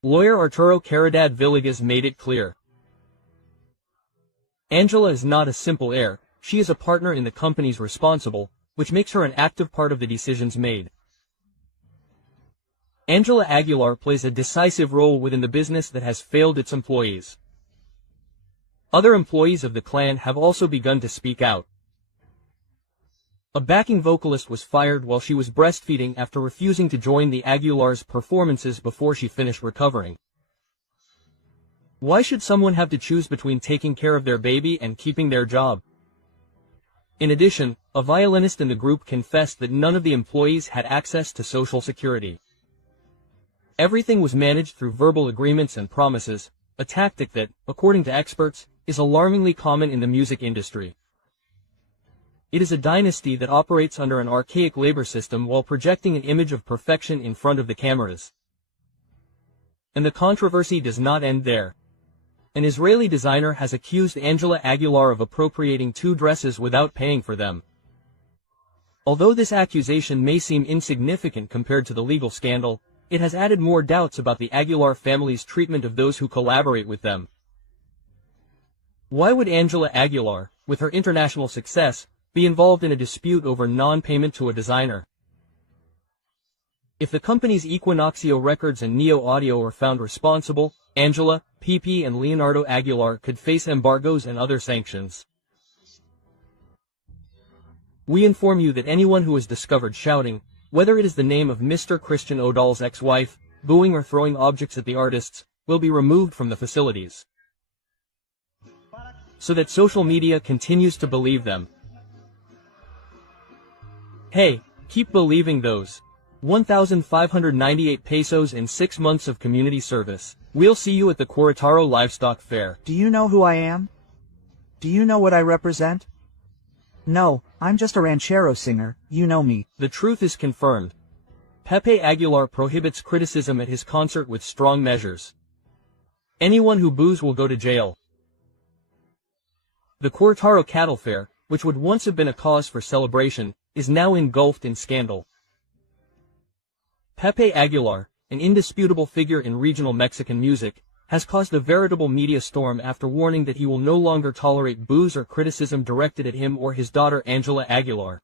Lawyer Arturo Caridad Villegas made it clear. Angela is not a simple heir, she is a partner in the companies responsible, which makes her an active part of the decisions made. Angela Aguilar plays a decisive role within the business that has failed its employees. Other employees of the clan have also begun to speak out. A backing vocalist was fired while she was breastfeeding after refusing to join the Aguilars' performances before she finished recovering. Why should someone have to choose between taking care of their baby and keeping their job? In addition, a violinist in the group confessed that none of the employees had access to Social Security. Everything was managed through verbal agreements and promises, a tactic that, according to experts, is alarmingly common in the music industry. It is a dynasty that operates under an archaic labor system while projecting an image of perfection in front of the cameras. And the controversy does not end there. An Israeli designer has accused Angela Aguilar of appropriating 2 dresses without paying for them. Although this accusation may seem insignificant compared to the legal scandal, it has added more doubts about the Aguilar family's treatment of those who collaborate with them. Why would Angela Aguilar, with her international success, be involved in a dispute over non-payment to a designer? If the company's Equinoxio Records and Neo Audio are found responsible, Angela, Pepe and Leonardo Aguilar could face embargoes and other sanctions. We inform you that anyone who is discovered shouting, whether it is the name of Mr. Christian Odal's ex-wife, booing or throwing objects at the artists, will be removed from the facilities. So that social media continues to believe them. Hey, keep believing those 1,598 pesos in 6 months of community service. We'll see you at the Querétaro Livestock Fair. Do you know who I am? Do you know what I represent? No, I'm just a ranchero singer, you know me. The truth is confirmed. Pepe Aguilar prohibits criticism at his concert with strong measures. Anyone who boos will go to jail. The Querétaro Cattle Fair, which would once have been a cause for celebration, is now engulfed in scandal. Pepe Aguilar, an indisputable figure in regional Mexican music, has caused a veritable media storm after warning that he will no longer tolerate boos or criticism directed at him or his daughter Angela Aguilar.